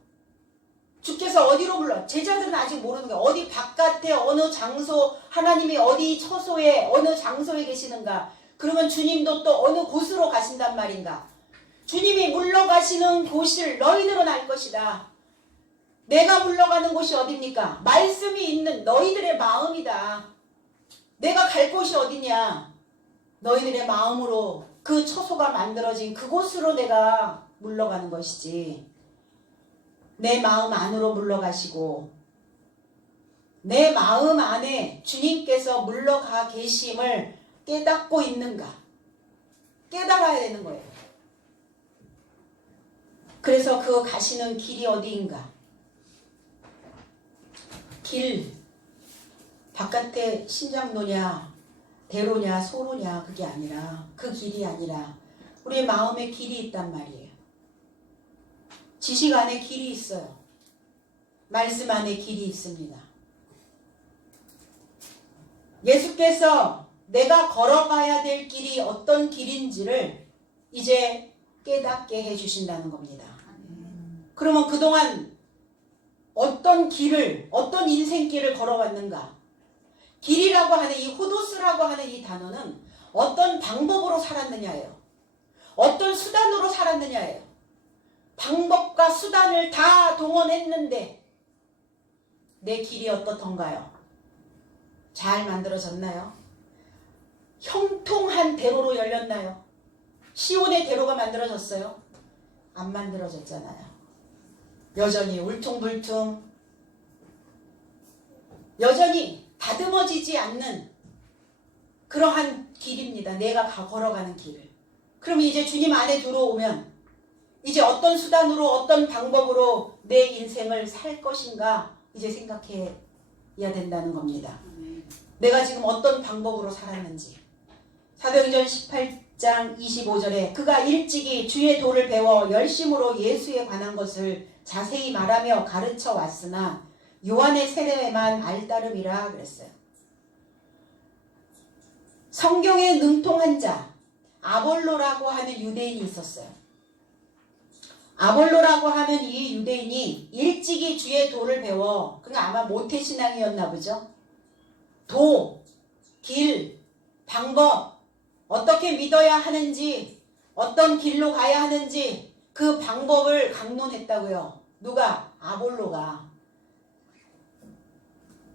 주께서 어디로 제자들은 아직 모르는 거예요. 어디 바깥에 어느 장소, 하나님이 어디 처소에 어느 장소에 계시는가. 그러면 주님도 또 어느 곳으로 가신단 말인가. 주님이 물러가시는 곳을 너희들은 알 것이다. 내가 물러가는 곳이 어딥니까? 말씀이 있는 너희들의 마음이다. 내가 갈 곳이 어디냐? 너희들의 마음으로 그 처소가 만들어진 그곳으로 내가 물러가는 것이지, 내 마음 안으로 물러가시고 내 마음 안에 주님께서 물러가 계심을 깨닫고 있는가? 깨달아야 되는 거예요. 그래서 그 가시는 길이 어디인가? 길, 바깥에 신장로냐 대로냐 소로냐, 그게 아니라, 그 길이 아니라 우리의 마음에 길이 있단 말이에요. 지식 안에 길이 있어요. 말씀 안에 길이 있습니다. 예수께서 내가 걸어가야 될 길이 어떤 길인지를 이제 깨닫게 해주신다는 겁니다. 그러면 그동안 어떤 길을, 어떤 인생길을 걸어왔는가? 길이라고 하는 이 호도스라고 하는 이 단어는 어떤 방법으로 살았느냐예요. 어떤 수단으로 살았느냐예요. 방법과 수단을 다 동원했는데 내 길이 어떻던가요? 잘 만들어졌나요? 형통한 대로로 열렸나요? 시온의 대로가 만들어졌어요? 안 만들어졌잖아요. 여전히 울퉁불퉁, 여전히 다듬어지지 않는 그러한 길입니다. 내가 걸어가는 길을. 그럼 이제 주님 안에 들어오면 이제 어떤 수단으로 어떤 방법으로 내 인생을 살 것인가 이제 생각해야 된다는 겁니다. 내가 지금 어떤 방법으로 살았는지. 사도행전 18장 25절에 그가 일찍이 주의 도를 배워 열심으로 예수에 관한 것을 자세히 말하며 가르쳐 왔으나 요한의 세례에만 알따름이라 그랬어요. 성경에 능통한 자 아볼로라고 하는 유대인이 있었어요. 아볼로라고 하는 이 유대인이 일찍이 주의 도를 배워, 그러니까 아마 모태신앙이었나 보죠. 도, 길, 방법, 어떻게 믿어야 하는지, 어떤 길로 가야 하는지 그 방법을 강론했다고요. 누가? 아볼로가.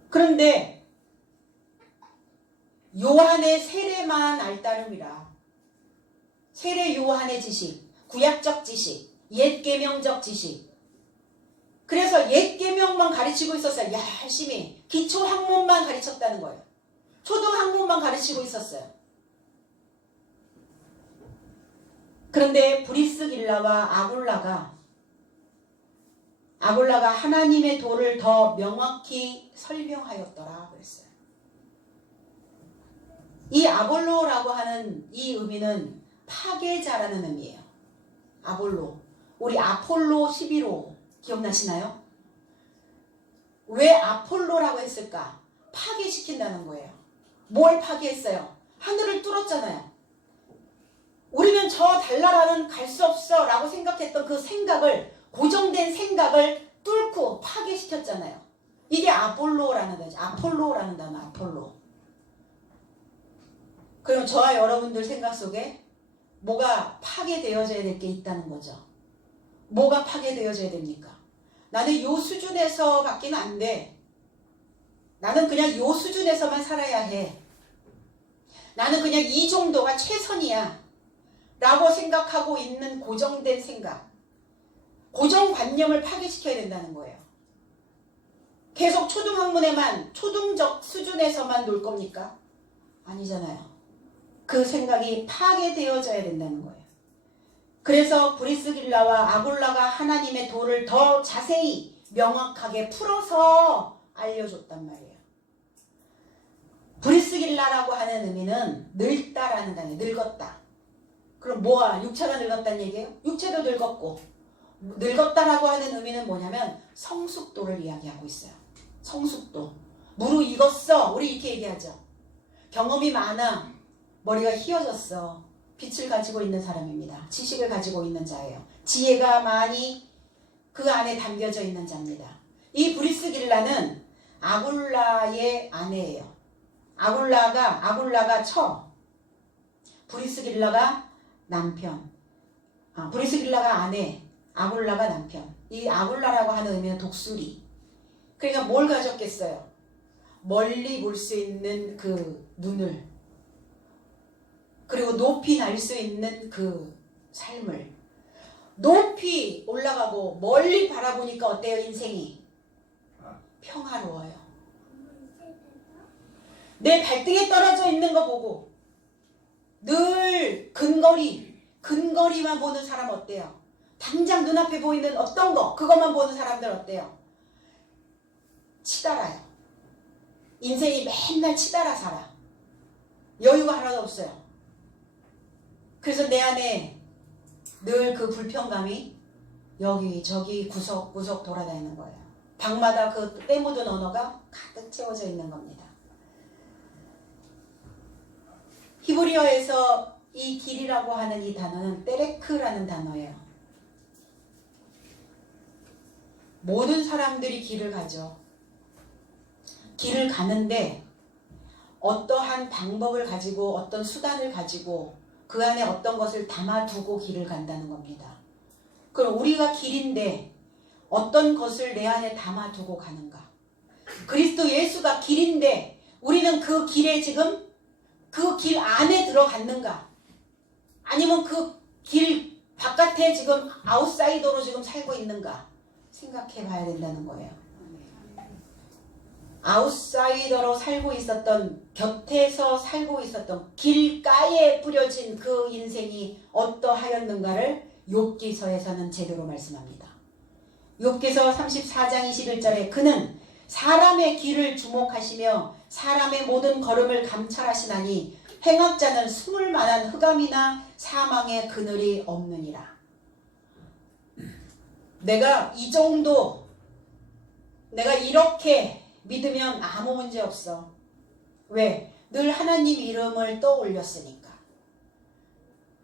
그런데 요한의 세례만 알따름이라. 세례 요한의 지식, 구약적 지식, 옛계명적 지식. 그래서 옛계명만 가르치고 있었어요. 열심히 기초학문만 가르쳤다는 거예요. 초등학문만 가르치고 있었어요. 그런데 브리스길라와 아굴라가 하나님의 도를 더 명확히 설명하였더라 그랬어요. 이 아볼로라고 하는 이 의미는 파괴자라는 의미예요. 아볼로. 우리 아폴로 11호 기억나시나요? 왜 아폴로라고 했을까? 파괴시킨다는 거예요. 뭘 파괴했어요? 하늘을 뚫었잖아요. 우리는 저 달나라는 갈 수 없어 라고 생각했던 그 생각을, 고정된 생각을 뚫고 파괴시켰잖아요. 이게 아폴로라는 단어, 아폴로라는 단어, 아폴로. 그럼 저와 여러분들 생각 속에 뭐가 파괴되어져야 될 게 있다는 거죠. 뭐가 파괴되어져야 됩니까? 나는 요 수준에서 밖에는 안 돼. 나는 그냥 요 수준에서만 살아야 해. 나는 그냥 이 정도가 최선이야. 라고 생각하고 있는 고정된 생각, 고정관념을 파괴시켜야 된다는 거예요. 계속 초등학문에만, 초등적 수준에서만 놀 겁니까? 아니잖아요. 그 생각이 파괴되어져야 된다는 거예요. 그래서 브리스길라와 아굴라가 하나님의 도를 더 자세히 명확하게 풀어서 알려줬단 말이에요. 브리스길라라고 하는 의미는 늙다라는 단어예요. 늙었다. 그럼 뭐야? 육체가 늙었다는 얘기예요? 육체도 늙었고, 늙었다라고 하는 의미는 뭐냐면 성숙도를 이야기하고 있어요. 성숙도. 무르익었어. 우리 이렇게 얘기하죠. 경험이 많아. 머리가 휘어졌어. 빛을 가지고 있는 사람입니다. 지식을 가지고 있는 자예요. 지혜가 많이 그 안에 담겨져 있는 자입니다. 이 브리스길라는 아굴라의 아내예요. 아굴라가 처, 브리스길라가 남편. 브리스길라가 아내, 아굴라가 남편. 이 아굴라라고 하는 의미는 독수리. 그러니까 뭘 가졌겠어요? 멀리 볼 수 있는 그 눈을, 그리고 높이 날 수 있는 그 삶을. 높이 올라가고 멀리 바라보니까 어때요? 인생이 평화로워요. 내 발등에 떨어져 있는 거 보고 늘 근거리만 보는 사람 어때요? 당장 눈앞에 보이는 어떤 거, 그것만 보는 사람들 어때요? 치달아요. 인생이 맨날 치달아 살아. 여유가 하나도 없어요. 그래서 내 안에 늘 그 불평감이 여기저기 구석구석 돌아다니는 거예요. 방마다 그 때묻은 언어가 가득 채워져 있는 겁니다. 히브리어에서 이 길이라고 하는 이 단어는 때레크라는 단어예요. 모든 사람들이 길을 가죠. 길을 가는데 어떠한 방법을 가지고 어떤 수단을 가지고 그 안에 어떤 것을 담아두고 길을 간다는 겁니다. 그럼 우리가 길인데 어떤 것을 내 안에 담아두고 가는가? 그리스도 예수가 길인데 우리는 그 길에 지금 그 길 안에 들어갔는가? 아니면 그 길 바깥에 지금 아웃사이더로 지금 살고 있는가? 생각해 봐야 된다는 거예요. 아웃사이더로 살고 있었던, 곁에서 살고 있었던, 길가에 뿌려진 그 인생이 어떠하였는가를 욥기서에서는 제대로 말씀합니다. 욥기서 34장 21절에 그는 사람의 길을 주목하시며 사람의 모든 걸음을 감찰하시나니 행악자는 숨을 만한 흑암이나 사망의 그늘이 없느니라. 내가 이 정도, 내가 이렇게 믿으면 아무 문제 없어. 왜? 늘 하나님 이름을 떠올렸으니까.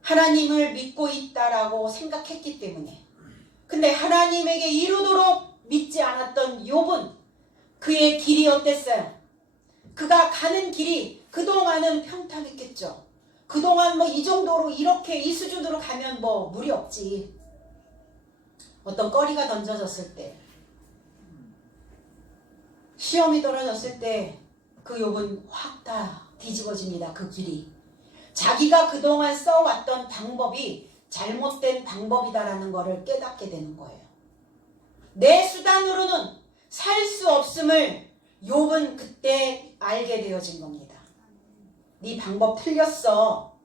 하나님을 믿고 있다라고 생각했기 때문에. 근데 하나님에게 이르도록 믿지 않았던 욥은 그의 길이 어땠어요? 그가 가는 길이 그동안은 평탄했겠죠. 그동안 뭐 이 정도로 이렇게 이 수준으로 가면 뭐 무리 없지. 어떤 거리가 던져졌을 때, 시험이 떨어졌을 때 그 욥은 확 다 뒤집어집니다. 그 길이. 자기가 그동안 써왔던 방법이 잘못된 방법이다라는 것을 깨닫게 되는 거예요. 내 수단으로는 살 수 없음을 욥은 그때 알게 되어진 겁니다. 네 방법 틀렸어.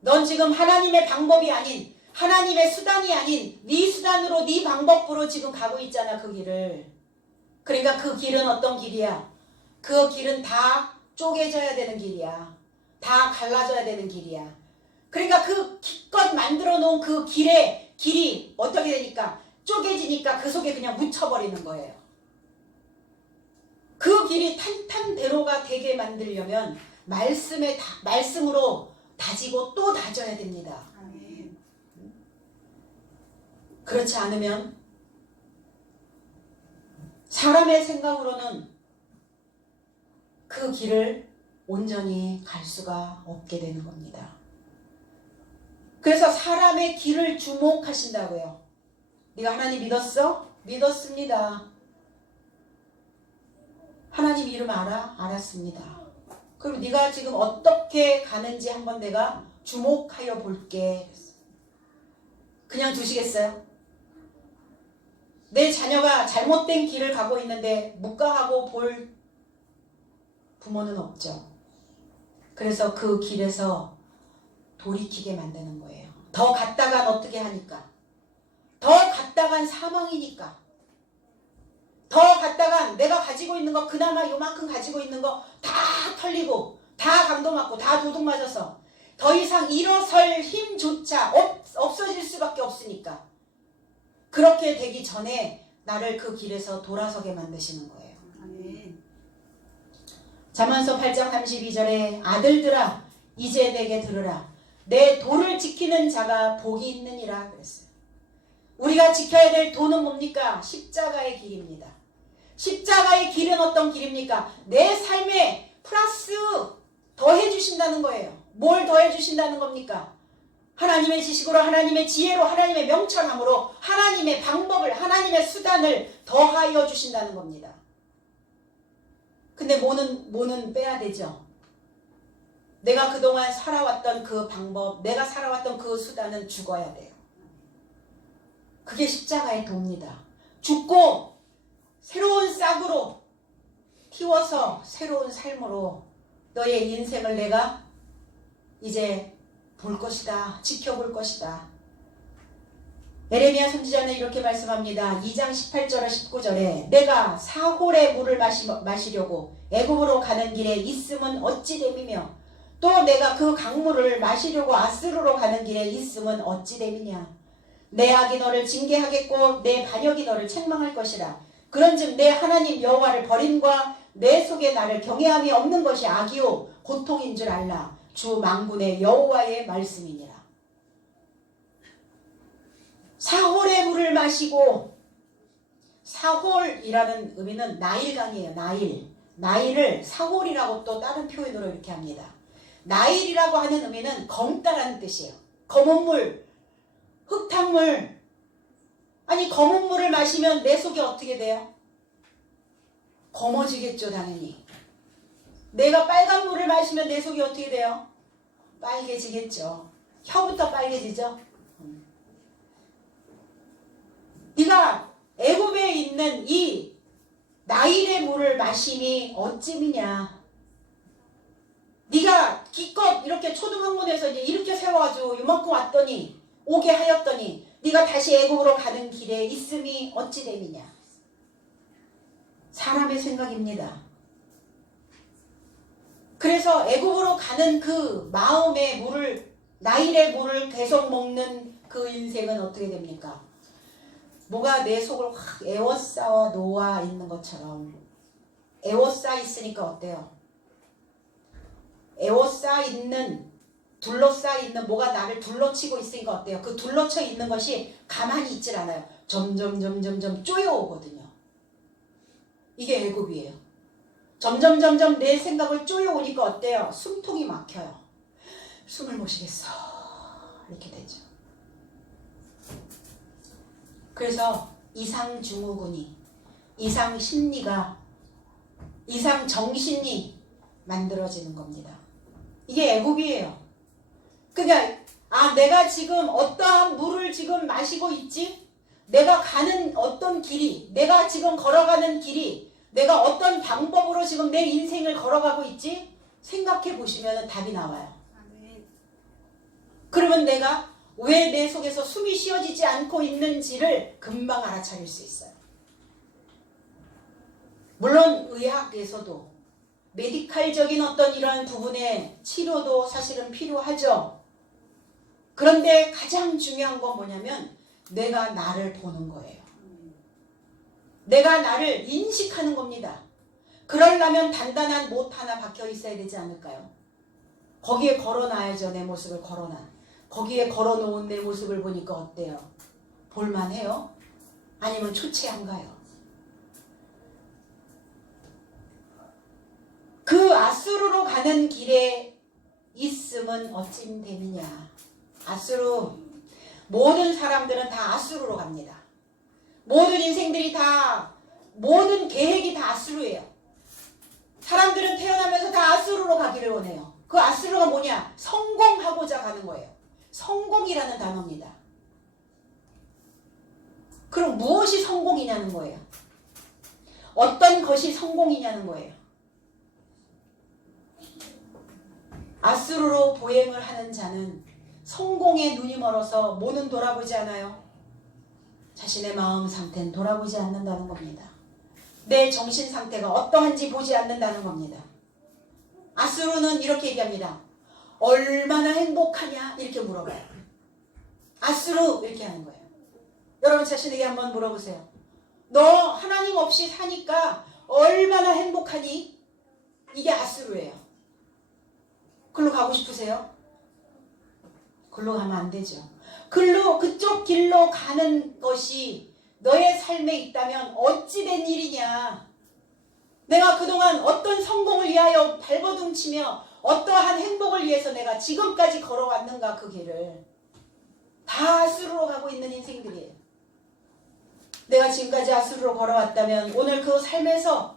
넌 지금 하나님의 방법이 아닌, 하나님의 수단이 아닌 네 수단으로 네 방법으로 지금 가고 있잖아, 그 길을. 그러니까 그 길은 어떤 길이야? 그 길은 다 쪼개져야 되는 길이야. 다 갈라져야 되는 길이야. 그러니까 그 기껏 만들어 놓은 그 길이 어떻게 되니까 쪼개지니까 그 속에 그냥 묻혀버리는 거예요. 그 길이 탄탄대로가 되게 만들려면 말씀으로 다지고 또 다져야 됩니다. 그렇지 않으면 사람의 생각으로는 그 길을 온전히 갈 수가 없게 되는 겁니다. 그래서 사람의 길을 주목하신다고요. 네가 하나님 믿었어? 믿었습니다. 하나님 이름 알아? 알았습니다. 그럼 네가 지금 어떻게 가는지 한번 내가 주목하여 볼게. 그냥 두시겠어요? 내 자녀가 잘못된 길을 가고 있는데 묵과하고 볼 부모는 없죠. 그래서 그 길에서 돌이키게 만드는 거예요. 더 갔다간 어떻게 하니까? 더 갔다간 사망이니까. 더 갔다간 내가 가지고 있는 거, 그나마 요만큼 가지고 있는 거 다 털리고 다 강도 맞고 다 도둑 맞아서 더 이상 일어설 힘조차 없어질 수밖에 없으니까. 그렇게 되기 전에 나를 그 길에서 돌아서게 만드시는 거예요. 아멘. 잠언서 8장 32절에 아들들아 이제 내게 들으라. 내 도를 지키는 자가 복이 있느니라 그랬어요. 우리가 지켜야 될 도는 뭡니까? 십자가의 길입니다. 십자가의 길은 어떤 길입니까? 내 삶에 플러스 더해 주신다는 거예요. 뭘 더해 주신다는 겁니까? 하나님의 지식으로, 하나님의 지혜로, 하나님의 명철함으로 하나님의 방법을, 하나님의 수단을 더하여 주신다는 겁니다. 근데 뭐는 빼야 되죠. 내가 그동안 살아왔던 그 방법, 내가 살아왔던 그 수단은 죽어야 돼요. 그게 십자가의 도입니다. 죽고 새로운 싹으로 틔워서 새로운 삶으로 너의 인생을 내가 이제 볼 것이다. 지켜볼 것이다. 예레미야 선지자는 이렇게 말씀합니다. 2장 18절에 19절에 내가 사홀의 물을 마시려고 애굽으로 가는 길에 있음은 어찌 됨이며 또 내가 그 강물을 마시려고 아스루로 가는 길에 있음은 어찌 됨이냐. 내 악이 너를 징계하겠고 내 반역이 너를 책망할 것이라. 그런즉 내 하나님 여호와를 버림과 내 속에 나를 경외함이 없는 것이 악이요 고통인 줄 알라. 주 만군의 여호와의 말씀이니라. 사홀의 물을 마시고, 사홀이라는 의미는 나일강이에요. 나일을 사골이라고 또 다른 표현으로 이렇게 합니다. 나일이라고 하는 의미는 검다라는 뜻이에요. 검은 물, 흙탕물. 아니 검은 물을 마시면 내 속이 어떻게 돼요? 검어지겠죠, 당연히. 내가 빨간 물을 마시면 내 속이 어떻게 돼요? 빨개지겠죠. 혀부터 빨개지죠. 네가 애굽에 있는 이 나일의 물을 마심이 어찌미냐. 네가 기껏 이렇게 초등학문에서 이제 이렇게 세워가지고 이만큼 왔더니 오게 하였더니 네가 다시 애굽으로 가는 길에 있음이 어찌 됨이냐. 사람의 생각입니다. 그래서 애굽으로 가는 그 마음의 물을, 나일의 물을 계속 먹는 그 인생은 어떻게 됩니까? 뭐가 내 속을 확 에워싸 놓아 있는 것처럼. 에워싸 있으니까 어때요? 에워싸 있는, 둘러싸 있는 뭐가 나를 둘러치고 있으니까 어때요? 그 둘러쳐 있는 것이 가만히 있질 않아요. 점점 쪼여오거든요. 이게 애굽이에요. 점점 내 생각을 쪼여오니까 어때요? 숨통이 막혀요. 숨을 못 쉬겠어. 이렇게 되죠. 그래서 이상증후군이, 이상심리가, 이상정신이 만들어지는 겁니다. 이게 애굽이에요. 그러니까 내가 지금 어떠한 물을 지금 마시고 있지? 내가 가는 어떤 길이, 내가 지금 걸어가는 길이, 내가 어떤 방법으로 지금 내 인생을 걸어가고 있지? 생각해 보시면 답이 나와요. 그러면 내가 왜 내 속에서 숨이 쉬어지지 않고 있는지를 금방 알아차릴 수 있어요. 물론 의학에서도 메디칼적인 어떤 이런 부분의 치료도 사실은 필요하죠. 그런데 가장 중요한 건 뭐냐면 내가 나를 보는 거예요. 내가 나를 인식하는 겁니다. 그러려면 단단한 못 하나 박혀 있어야 되지 않을까요? 거기에 걸어놔야죠. 내 모습을 걸어놔. 거기에 걸어놓은 내 모습을 보니까 어때요? 볼만해요? 아니면 초췌한가요? 그 아수르로 가는 길에 있음은 어찌 됨이냐. 아수르, 모든 사람들은 다 아수르로 갑니다. 모든 인생들이 다, 모든 계획이 다 아수르예요. 사람들은 태어나면서 다 아수르로 가기를 원해요. 그 아수르가 뭐냐? 성공하고자 가는 거예요. 성공이라는 단어입니다. 그럼 무엇이 성공이냐는 거예요. 어떤 것이 성공이냐는 거예요. 아수르로 보행을 하는 자는 성공에 눈이 멀어서 몸은 돌아보지 않아요. 자신의 마음 상태는 돌아보지 않는다는 겁니다. 내 정신 상태가 어떠한지 보지 않는다는 겁니다. 아수르는 이렇게 얘기합니다. 얼마나 행복하냐? 이렇게 물어봐요. 아수르 이렇게 하는 거예요. 여러분 자신에게 한번 물어보세요. 너 하나님 없이 사니까 얼마나 행복하니? 이게 아수르예요. 글로 가고 싶으세요? 글로 가면 안 되죠. 그쪽 길로 가는 것이 너의 삶에 있다면 어찌 된 일이냐. 내가 그동안 어떤 성공을 위하여 발버둥치며 어떠한 행복을 위해서 내가 지금까지 걸어왔는가. 그 길을 다 아수르로 가고 있는 인생들이에요. 내가 지금까지 아수르로 걸어왔다면 오늘 그 삶에서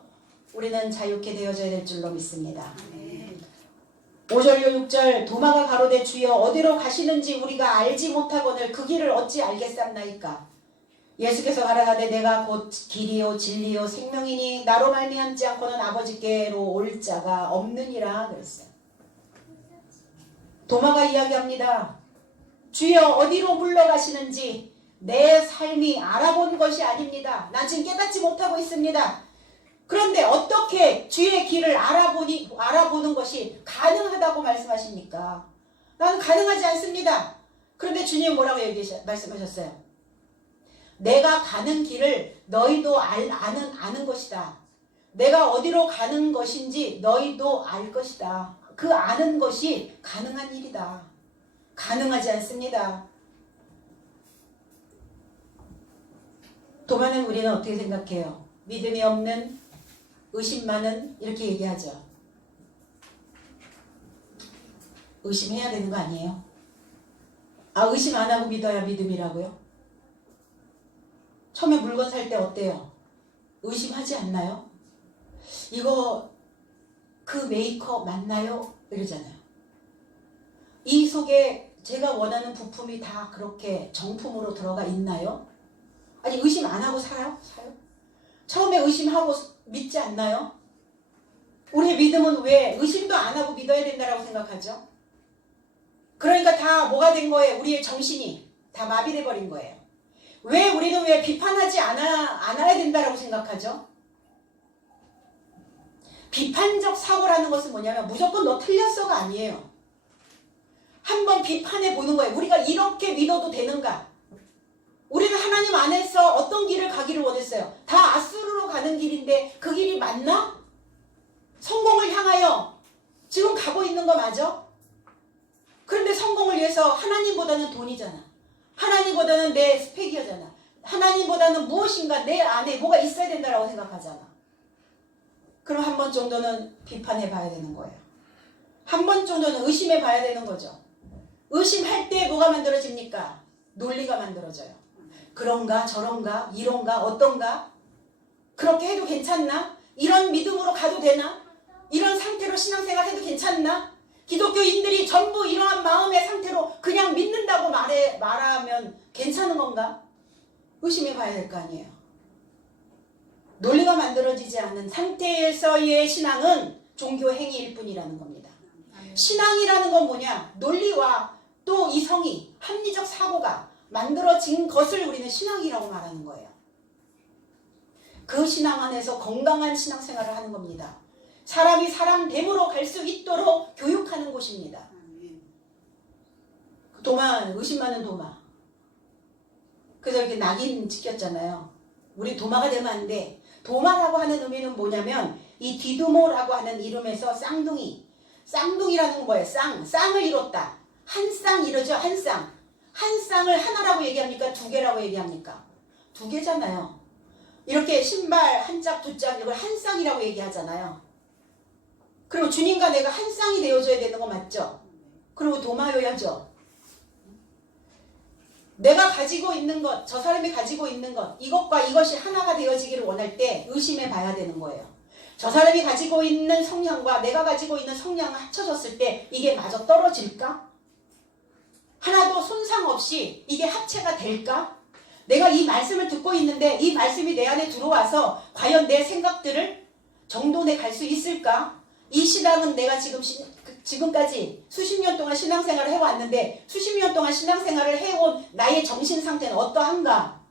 우리는 자유케 되어져야 될 줄로 믿습니다. 5절로 6절 도마가 가로되 주여 어디로 가시는지 우리가 알지 못하거늘 그 길을 어찌 알겠삼나이까. 예수께서 가라사대 내가 곧 길이요 진리요 생명이니 나로 말미암지 않고는 아버지께로 올 자가 없느니라 그랬어요. 도마가 이야기합니다. 주여 어디로 물러가시는지 내 삶이 알아본 것이 아닙니다. 난 지금 깨닫지 못하고 있습니다. 그런데 어떻게 주의 길을 알아보는 것이 가능하다고 말씀하십니까? 나는 가능하지 않습니다. 그런데 주님 뭐라고 말씀하셨어요? 내가 가는 길을 너희도 아는 것이다. 내가 어디로 가는 것인지 너희도 알 것이다. 그 아는 것이 가능한 일이다. 가능하지 않습니다. 도마는 우리는 어떻게 생각해요? 믿음이 없는 의심 많은 이렇게 얘기하죠. 의심해야 되는 거 아니에요? 아, 의심 안 하고 믿어야 믿음이라고요? 처음에 물건 살 때 어때요? 의심하지 않나요? 이거 그 메이커 맞나요? 이러잖아요. 이 속에 제가 원하는 부품이 다 그렇게 정품으로 들어가 있나요? 아니, 의심 안 하고 살아요? 사요? 처음에 의심하고 믿지 않나요? 우리의 믿음은 왜 의심도 안 하고 믿어야 된다고 생각하죠? 그러니까 다 뭐가 된 거예요? 우리의 정신이 다 마비돼 버린 거예요. 왜 우리는 왜 비판하지 않아야 된다고 생각하죠? 비판적 사고라는 것은 뭐냐면 무조건 너 틀렸어가 아니에요. 한번 비판해 보는 거예요. 우리가 이렇게 믿어도 되는가? 우리는 하나님 안에서 어떤 길을 가기를 원했어요. 다 아수르로 가는 길인데 그 길이 맞나? 성공을 향하여 지금 가고 있는 거 맞아? 그런데 성공을 위해서 하나님보다는 돈이잖아. 하나님보다는 내 스펙이잖아. 하나님보다는 무엇인가 내 안에 뭐가 있어야 된다고 생각하잖아. 그럼 한 번 정도는 비판해 봐야 되는 거예요. 한 번 정도는 의심해 봐야 되는 거죠. 의심할 때 뭐가 만들어집니까? 논리가 만들어져요. 그런가 저런가 이런가 어떤가? 그렇게 해도 괜찮나? 이런 믿음으로 가도 되나? 이런 상태로 신앙생활 해도 괜찮나? 기독교인들이 전부 이러한 마음의 상태로 그냥 믿는다고 말하면 괜찮은 건가? 의심해 봐야 될 거 아니에요. 논리가 만들어지지 않은 상태에서의 신앙은 종교 행위일 뿐이라는 겁니다. 신앙이라는 건 뭐냐? 논리와 또 이성이 합리적 사고가 만들어진 것을 우리는 신앙이라고 말하는 거예요. 그 신앙 안에서 건강한 신앙생활을 하는 겁니다. 사람이 사람됨으로 갈 수 있도록 교육하는 곳입니다. 도마, 의심 많은 도마. 그래서 이렇게 낙인 찍혔잖아요. 우리 도마가 되면 안 돼. 도마라고 하는 의미는 뭐냐면 이 디두모라고 하는 이름에서 쌍둥이라는 건 뭐예요? 쌍을 이뤘다. 한 쌍 이루죠. 한 쌍. 한 쌍을 하나라고 얘기합니까? 두 개라고 얘기합니까? 두 개잖아요. 이렇게 신발 한 짝, 두 짝 이걸 한 쌍이라고 얘기하잖아요. 그리고 주님과 내가 한 쌍이 되어줘야 되는 거 맞죠? 그리고 도마여야죠. 내가 가지고 있는 것, 저 사람이 가지고 있는 것, 이것과 이것이 하나가 되어지기를 원할 때 의심해 봐야 되는 거예요. 저 사람이 가지고 있는 성향과 내가 가지고 있는 성향을 합쳐졌을 때 이게 마저 떨어질까? 하나도 손상 없이 이게 합체가 될까? 내가 이 말씀을 듣고 있는데 이 말씀이 내 안에 들어와서 과연 내 생각들을 정돈해 갈 수 있을까? 이 신앙은 내가 지금까지 수십 년 동안 신앙생활을 해왔는데 수십 년 동안 신앙생활을 해온 나의 정신 상태는 어떠한가?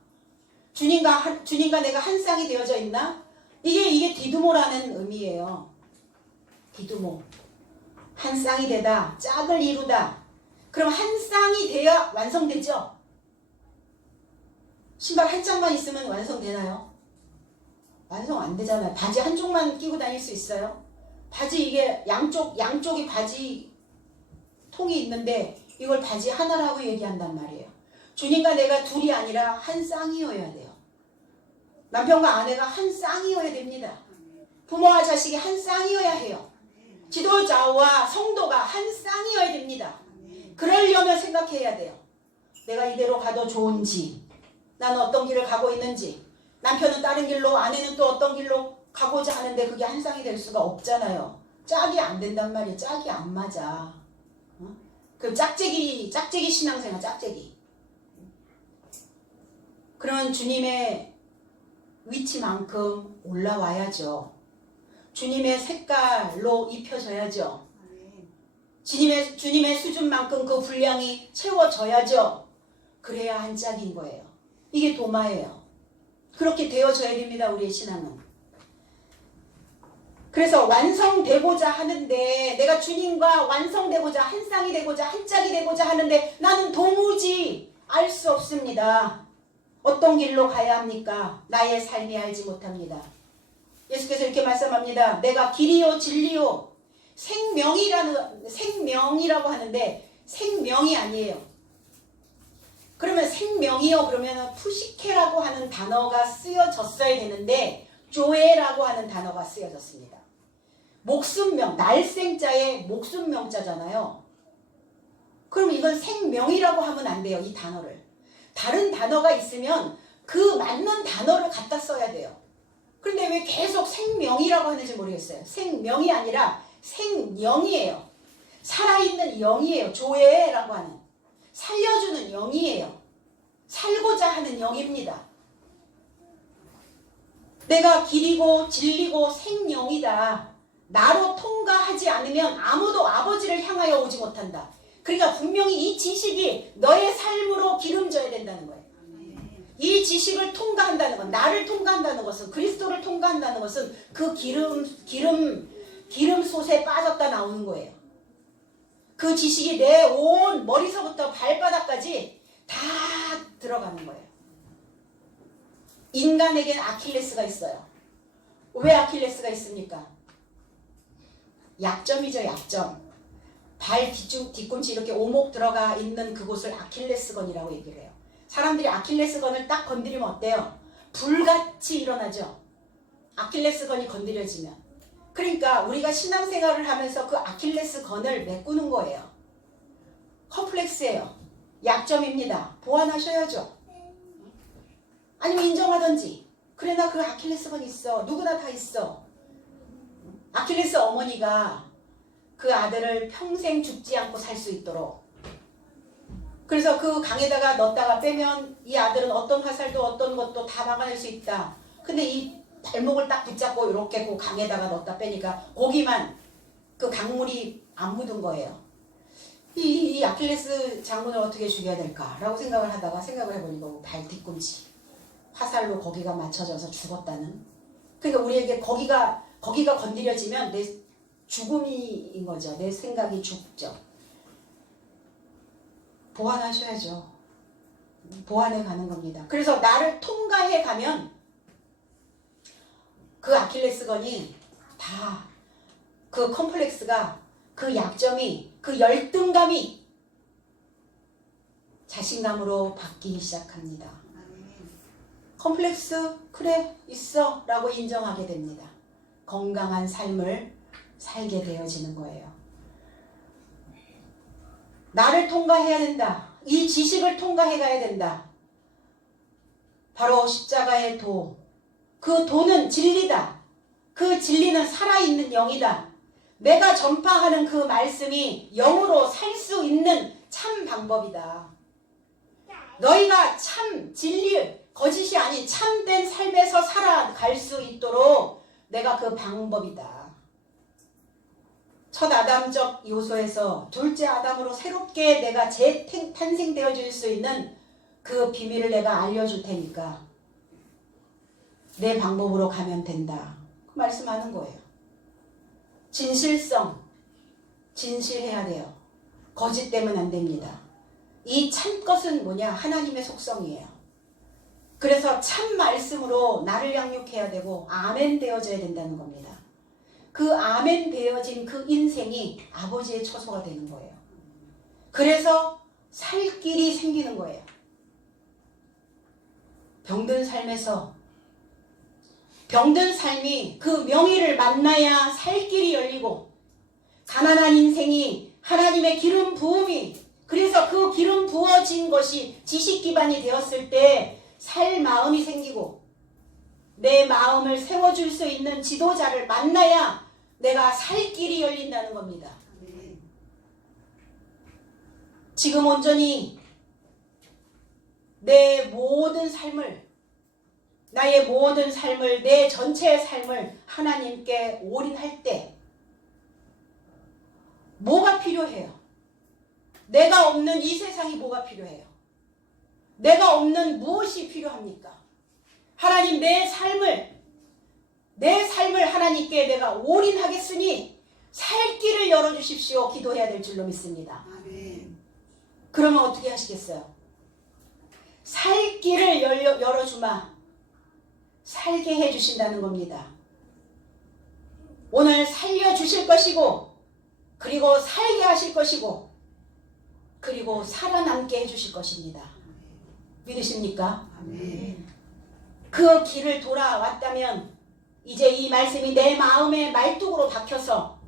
주님과 내가 한 쌍이 되어져 있나? 이게 디두모라는 의미예요. 디두모. 한 쌍이 되다, 짝을 이루다. 그럼 한 쌍이 돼야 완성되죠? 신발 한 짝만 있으면 완성되나요? 완성 안 되잖아요. 바지 한쪽만 끼고 다닐 수 있어요? 바지 이게 양쪽이 바지 통이 있는데 이걸 바지 하나라고 얘기한단 말이에요. 주님과 내가 둘이 아니라 한 쌍이어야 돼요. 남편과 아내가 한 쌍이어야 됩니다. 부모와 자식이 한 쌍이어야 해요. 지도자와 성도가 한 쌍이어야 됩니다. 그러려면 생각해야 돼요. 내가 이대로 가도 좋은지, 나는 어떤 길을 가고 있는지, 남편은 다른 길로, 아내는 또 어떤 길로 가고자 하는데 그게 한 쌍이 될 수가 없잖아요. 짝이 안 된단 말이에요. 짝이 안 맞아. 그 짝재기 신앙생활, 짝재기. 그런 주님의 위치만큼 올라와야죠. 주님의 색깔로 입혀져야죠. 주님의 수준만큼 그 분량이 채워져야죠. 그래야 한 짝인 거예요. 이게 도마예요. 그렇게 되어져야 됩니다. 우리의 신앙은. 그래서 완성되고자 하는데 내가 주님과 완성되고자 한 쌍이 되고자 한 짝이 되고자 하는데 나는 도무지 알 수 없습니다. 어떤 길로 가야 합니까? 나의 삶이 알지 못합니다. 예수께서 이렇게 말씀합니다. 내가 길이요 진리요 생명이라고 하는데 생명이 아니에요. 그러면 생명이요 그러면 푸시케라고 하는 단어가 쓰여졌어야 되는데 조에라고 하는 단어가 쓰여졌습니다. 목숨명, 날생자의 목숨명자잖아요. 그럼 이건 생명이라고 하면 안 돼요. 이 단어를. 다른 단어가 있으면 그 맞는 단어를 갖다 써야 돼요. 그런데 왜 계속 생명이라고 하는지 모르겠어요. 생명이 아니라 생영이에요. 살아있는 영이에요. 조에라고 하는. 살려주는 영이에요. 살고자 하는 영입니다. 내가 길이고 진리고 생영이다. 나로 통과하지 않으면 아무도 아버지를 향하여 오지 못한다. 그러니까 분명히 이 지식이 너의 삶으로 기름져야 된다는 거예요. 이 지식을 통과한다는 건, 나를 통과한다는 것은, 그리스도를 통과한다는 것은 그 기름솥에 빠졌다 나오는 거예요. 그 지식이 내 온 머리서부터 발바닥까지 다 들어가는 거예요. 인간에겐 아킬레스가 있어요. 왜 아킬레스가 있습니까? 약점이죠, 약점. 발 뒤꿈치 이렇게 오목 들어가 있는 그곳을 아킬레스건이라고 얘기를 해요. 사람들이 아킬레스건을 딱 건드리면 어때요? 불같이 일어나죠. 아킬레스건이 건드려지면. 그러니까 우리가 신앙생활을 하면서 그 아킬레스건을 메꾸는 거예요. 컴플렉스예요. 약점입니다. 보완하셔야죠. 아니면 인정하든지. 그래, 나 그 아킬레스건 있어. 누구나 다 있어. 아킬레스 어머니가 그 아들을 평생 죽지 않고 살 수 있도록, 그래서 그 강에다가 넣었다가 빼면 이 아들은 어떤 화살도 어떤 것도 다 막아낼 수 있다. 근데 이 발목을 딱 붙잡고 이렇게 그 강에다가 넣었다 빼니까 거기만 그 강물이 안 묻은 거예요. 이 아킬레스 장군을 어떻게 죽여야 될까라고 생각을 하다가 생각을 해보니까 발 뒤꿈치 화살로 거기가 맞춰져서 죽었다는. 그러니까 우리에게 거기가 건드려지면 내 죽음인 거죠. 내 생각이 죽죠. 보완하셔야죠. 보완해 가는 겁니다. 그래서 나를 통과해 가면 그 아킬레스건이 다 그 컴플렉스가, 그 약점이, 그 열등감이 자신감으로 바뀌기 시작합니다. 컴플렉스 그래 있어 라고 인정하게 됩니다. 건강한 삶을 살게 되어지는 거예요. 나를 통과해야 된다. 이 지식을 통과해 가야 된다. 바로 십자가의 도. 그 도는 진리다. 그 진리는 살아있는 영이다. 내가 전파하는 그 말씀이 영으로 살 수 있는 참 방법이다. 너희가 참 진리, 거짓이 아닌 참된 삶에서 살아갈 수 있도록 내가 그 방법이다. 첫 아담적 요소에서 둘째 아담으로 새롭게 내가 재탄생되어질 수 있는 그 비밀을 내가 알려줄 테니까 내 방법으로 가면 된다. 그 말씀하는 거예요. 진실성, 진실해야 돼요. 거짓되면 안 됩니다. 이 참것은 뭐냐? 하나님의 속성이에요. 그래서 참 말씀으로 나를 양육해야 되고 아멘 되어져야 된다는 겁니다. 그 아멘 되어진 그 인생이 아버지의 처소가 되는 거예요. 그래서 살 길이 생기는 거예요. 병든 삶에서, 병든 삶이 그 명의를 만나야 살 길이 열리고, 가난한 인생이 하나님의 기름 부음이, 그래서 그 기름 부어진 것이 지식 기반이 되었을 때 살 마음이 생기고, 내 마음을 세워줄 수 있는 지도자를 만나야 내가 살 길이 열린다는 겁니다. 지금 온전히 내 모든 삶을, 나의 모든 삶을, 내 전체의 삶을 하나님께 올인할 때 뭐가 필요해요? 내가 없는 이 세상이 뭐가 필요해요? 내가 없는 무엇이 필요합니까? 하나님, 내 삶을 하나님께 내가 올인하겠으니 살 길을 열어주십시오. 기도해야 될 줄로 믿습니다. 아멘. 그러면 어떻게 하시겠어요? 살 길을 열어주마. 살게 해주신다는 겁니다. 오늘 살려주실 것이고, 그리고 살게 하실 것이고, 그리고 살아남게 해주실 것입니다. 믿으십니까? 아멘. 그 길을 돌아왔다면 이제 이 말씀이 내 마음의 말뚝으로 박혀서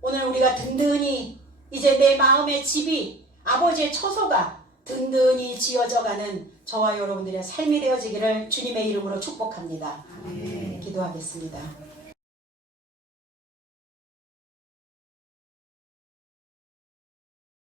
오늘 우리가 든든히 이제 내 마음의 집이 아버지의 처소가 든든히 지어져가는 저와 여러분들의 삶이 되어지기를 주님의 이름으로 축복합니다. 기도하겠습니다.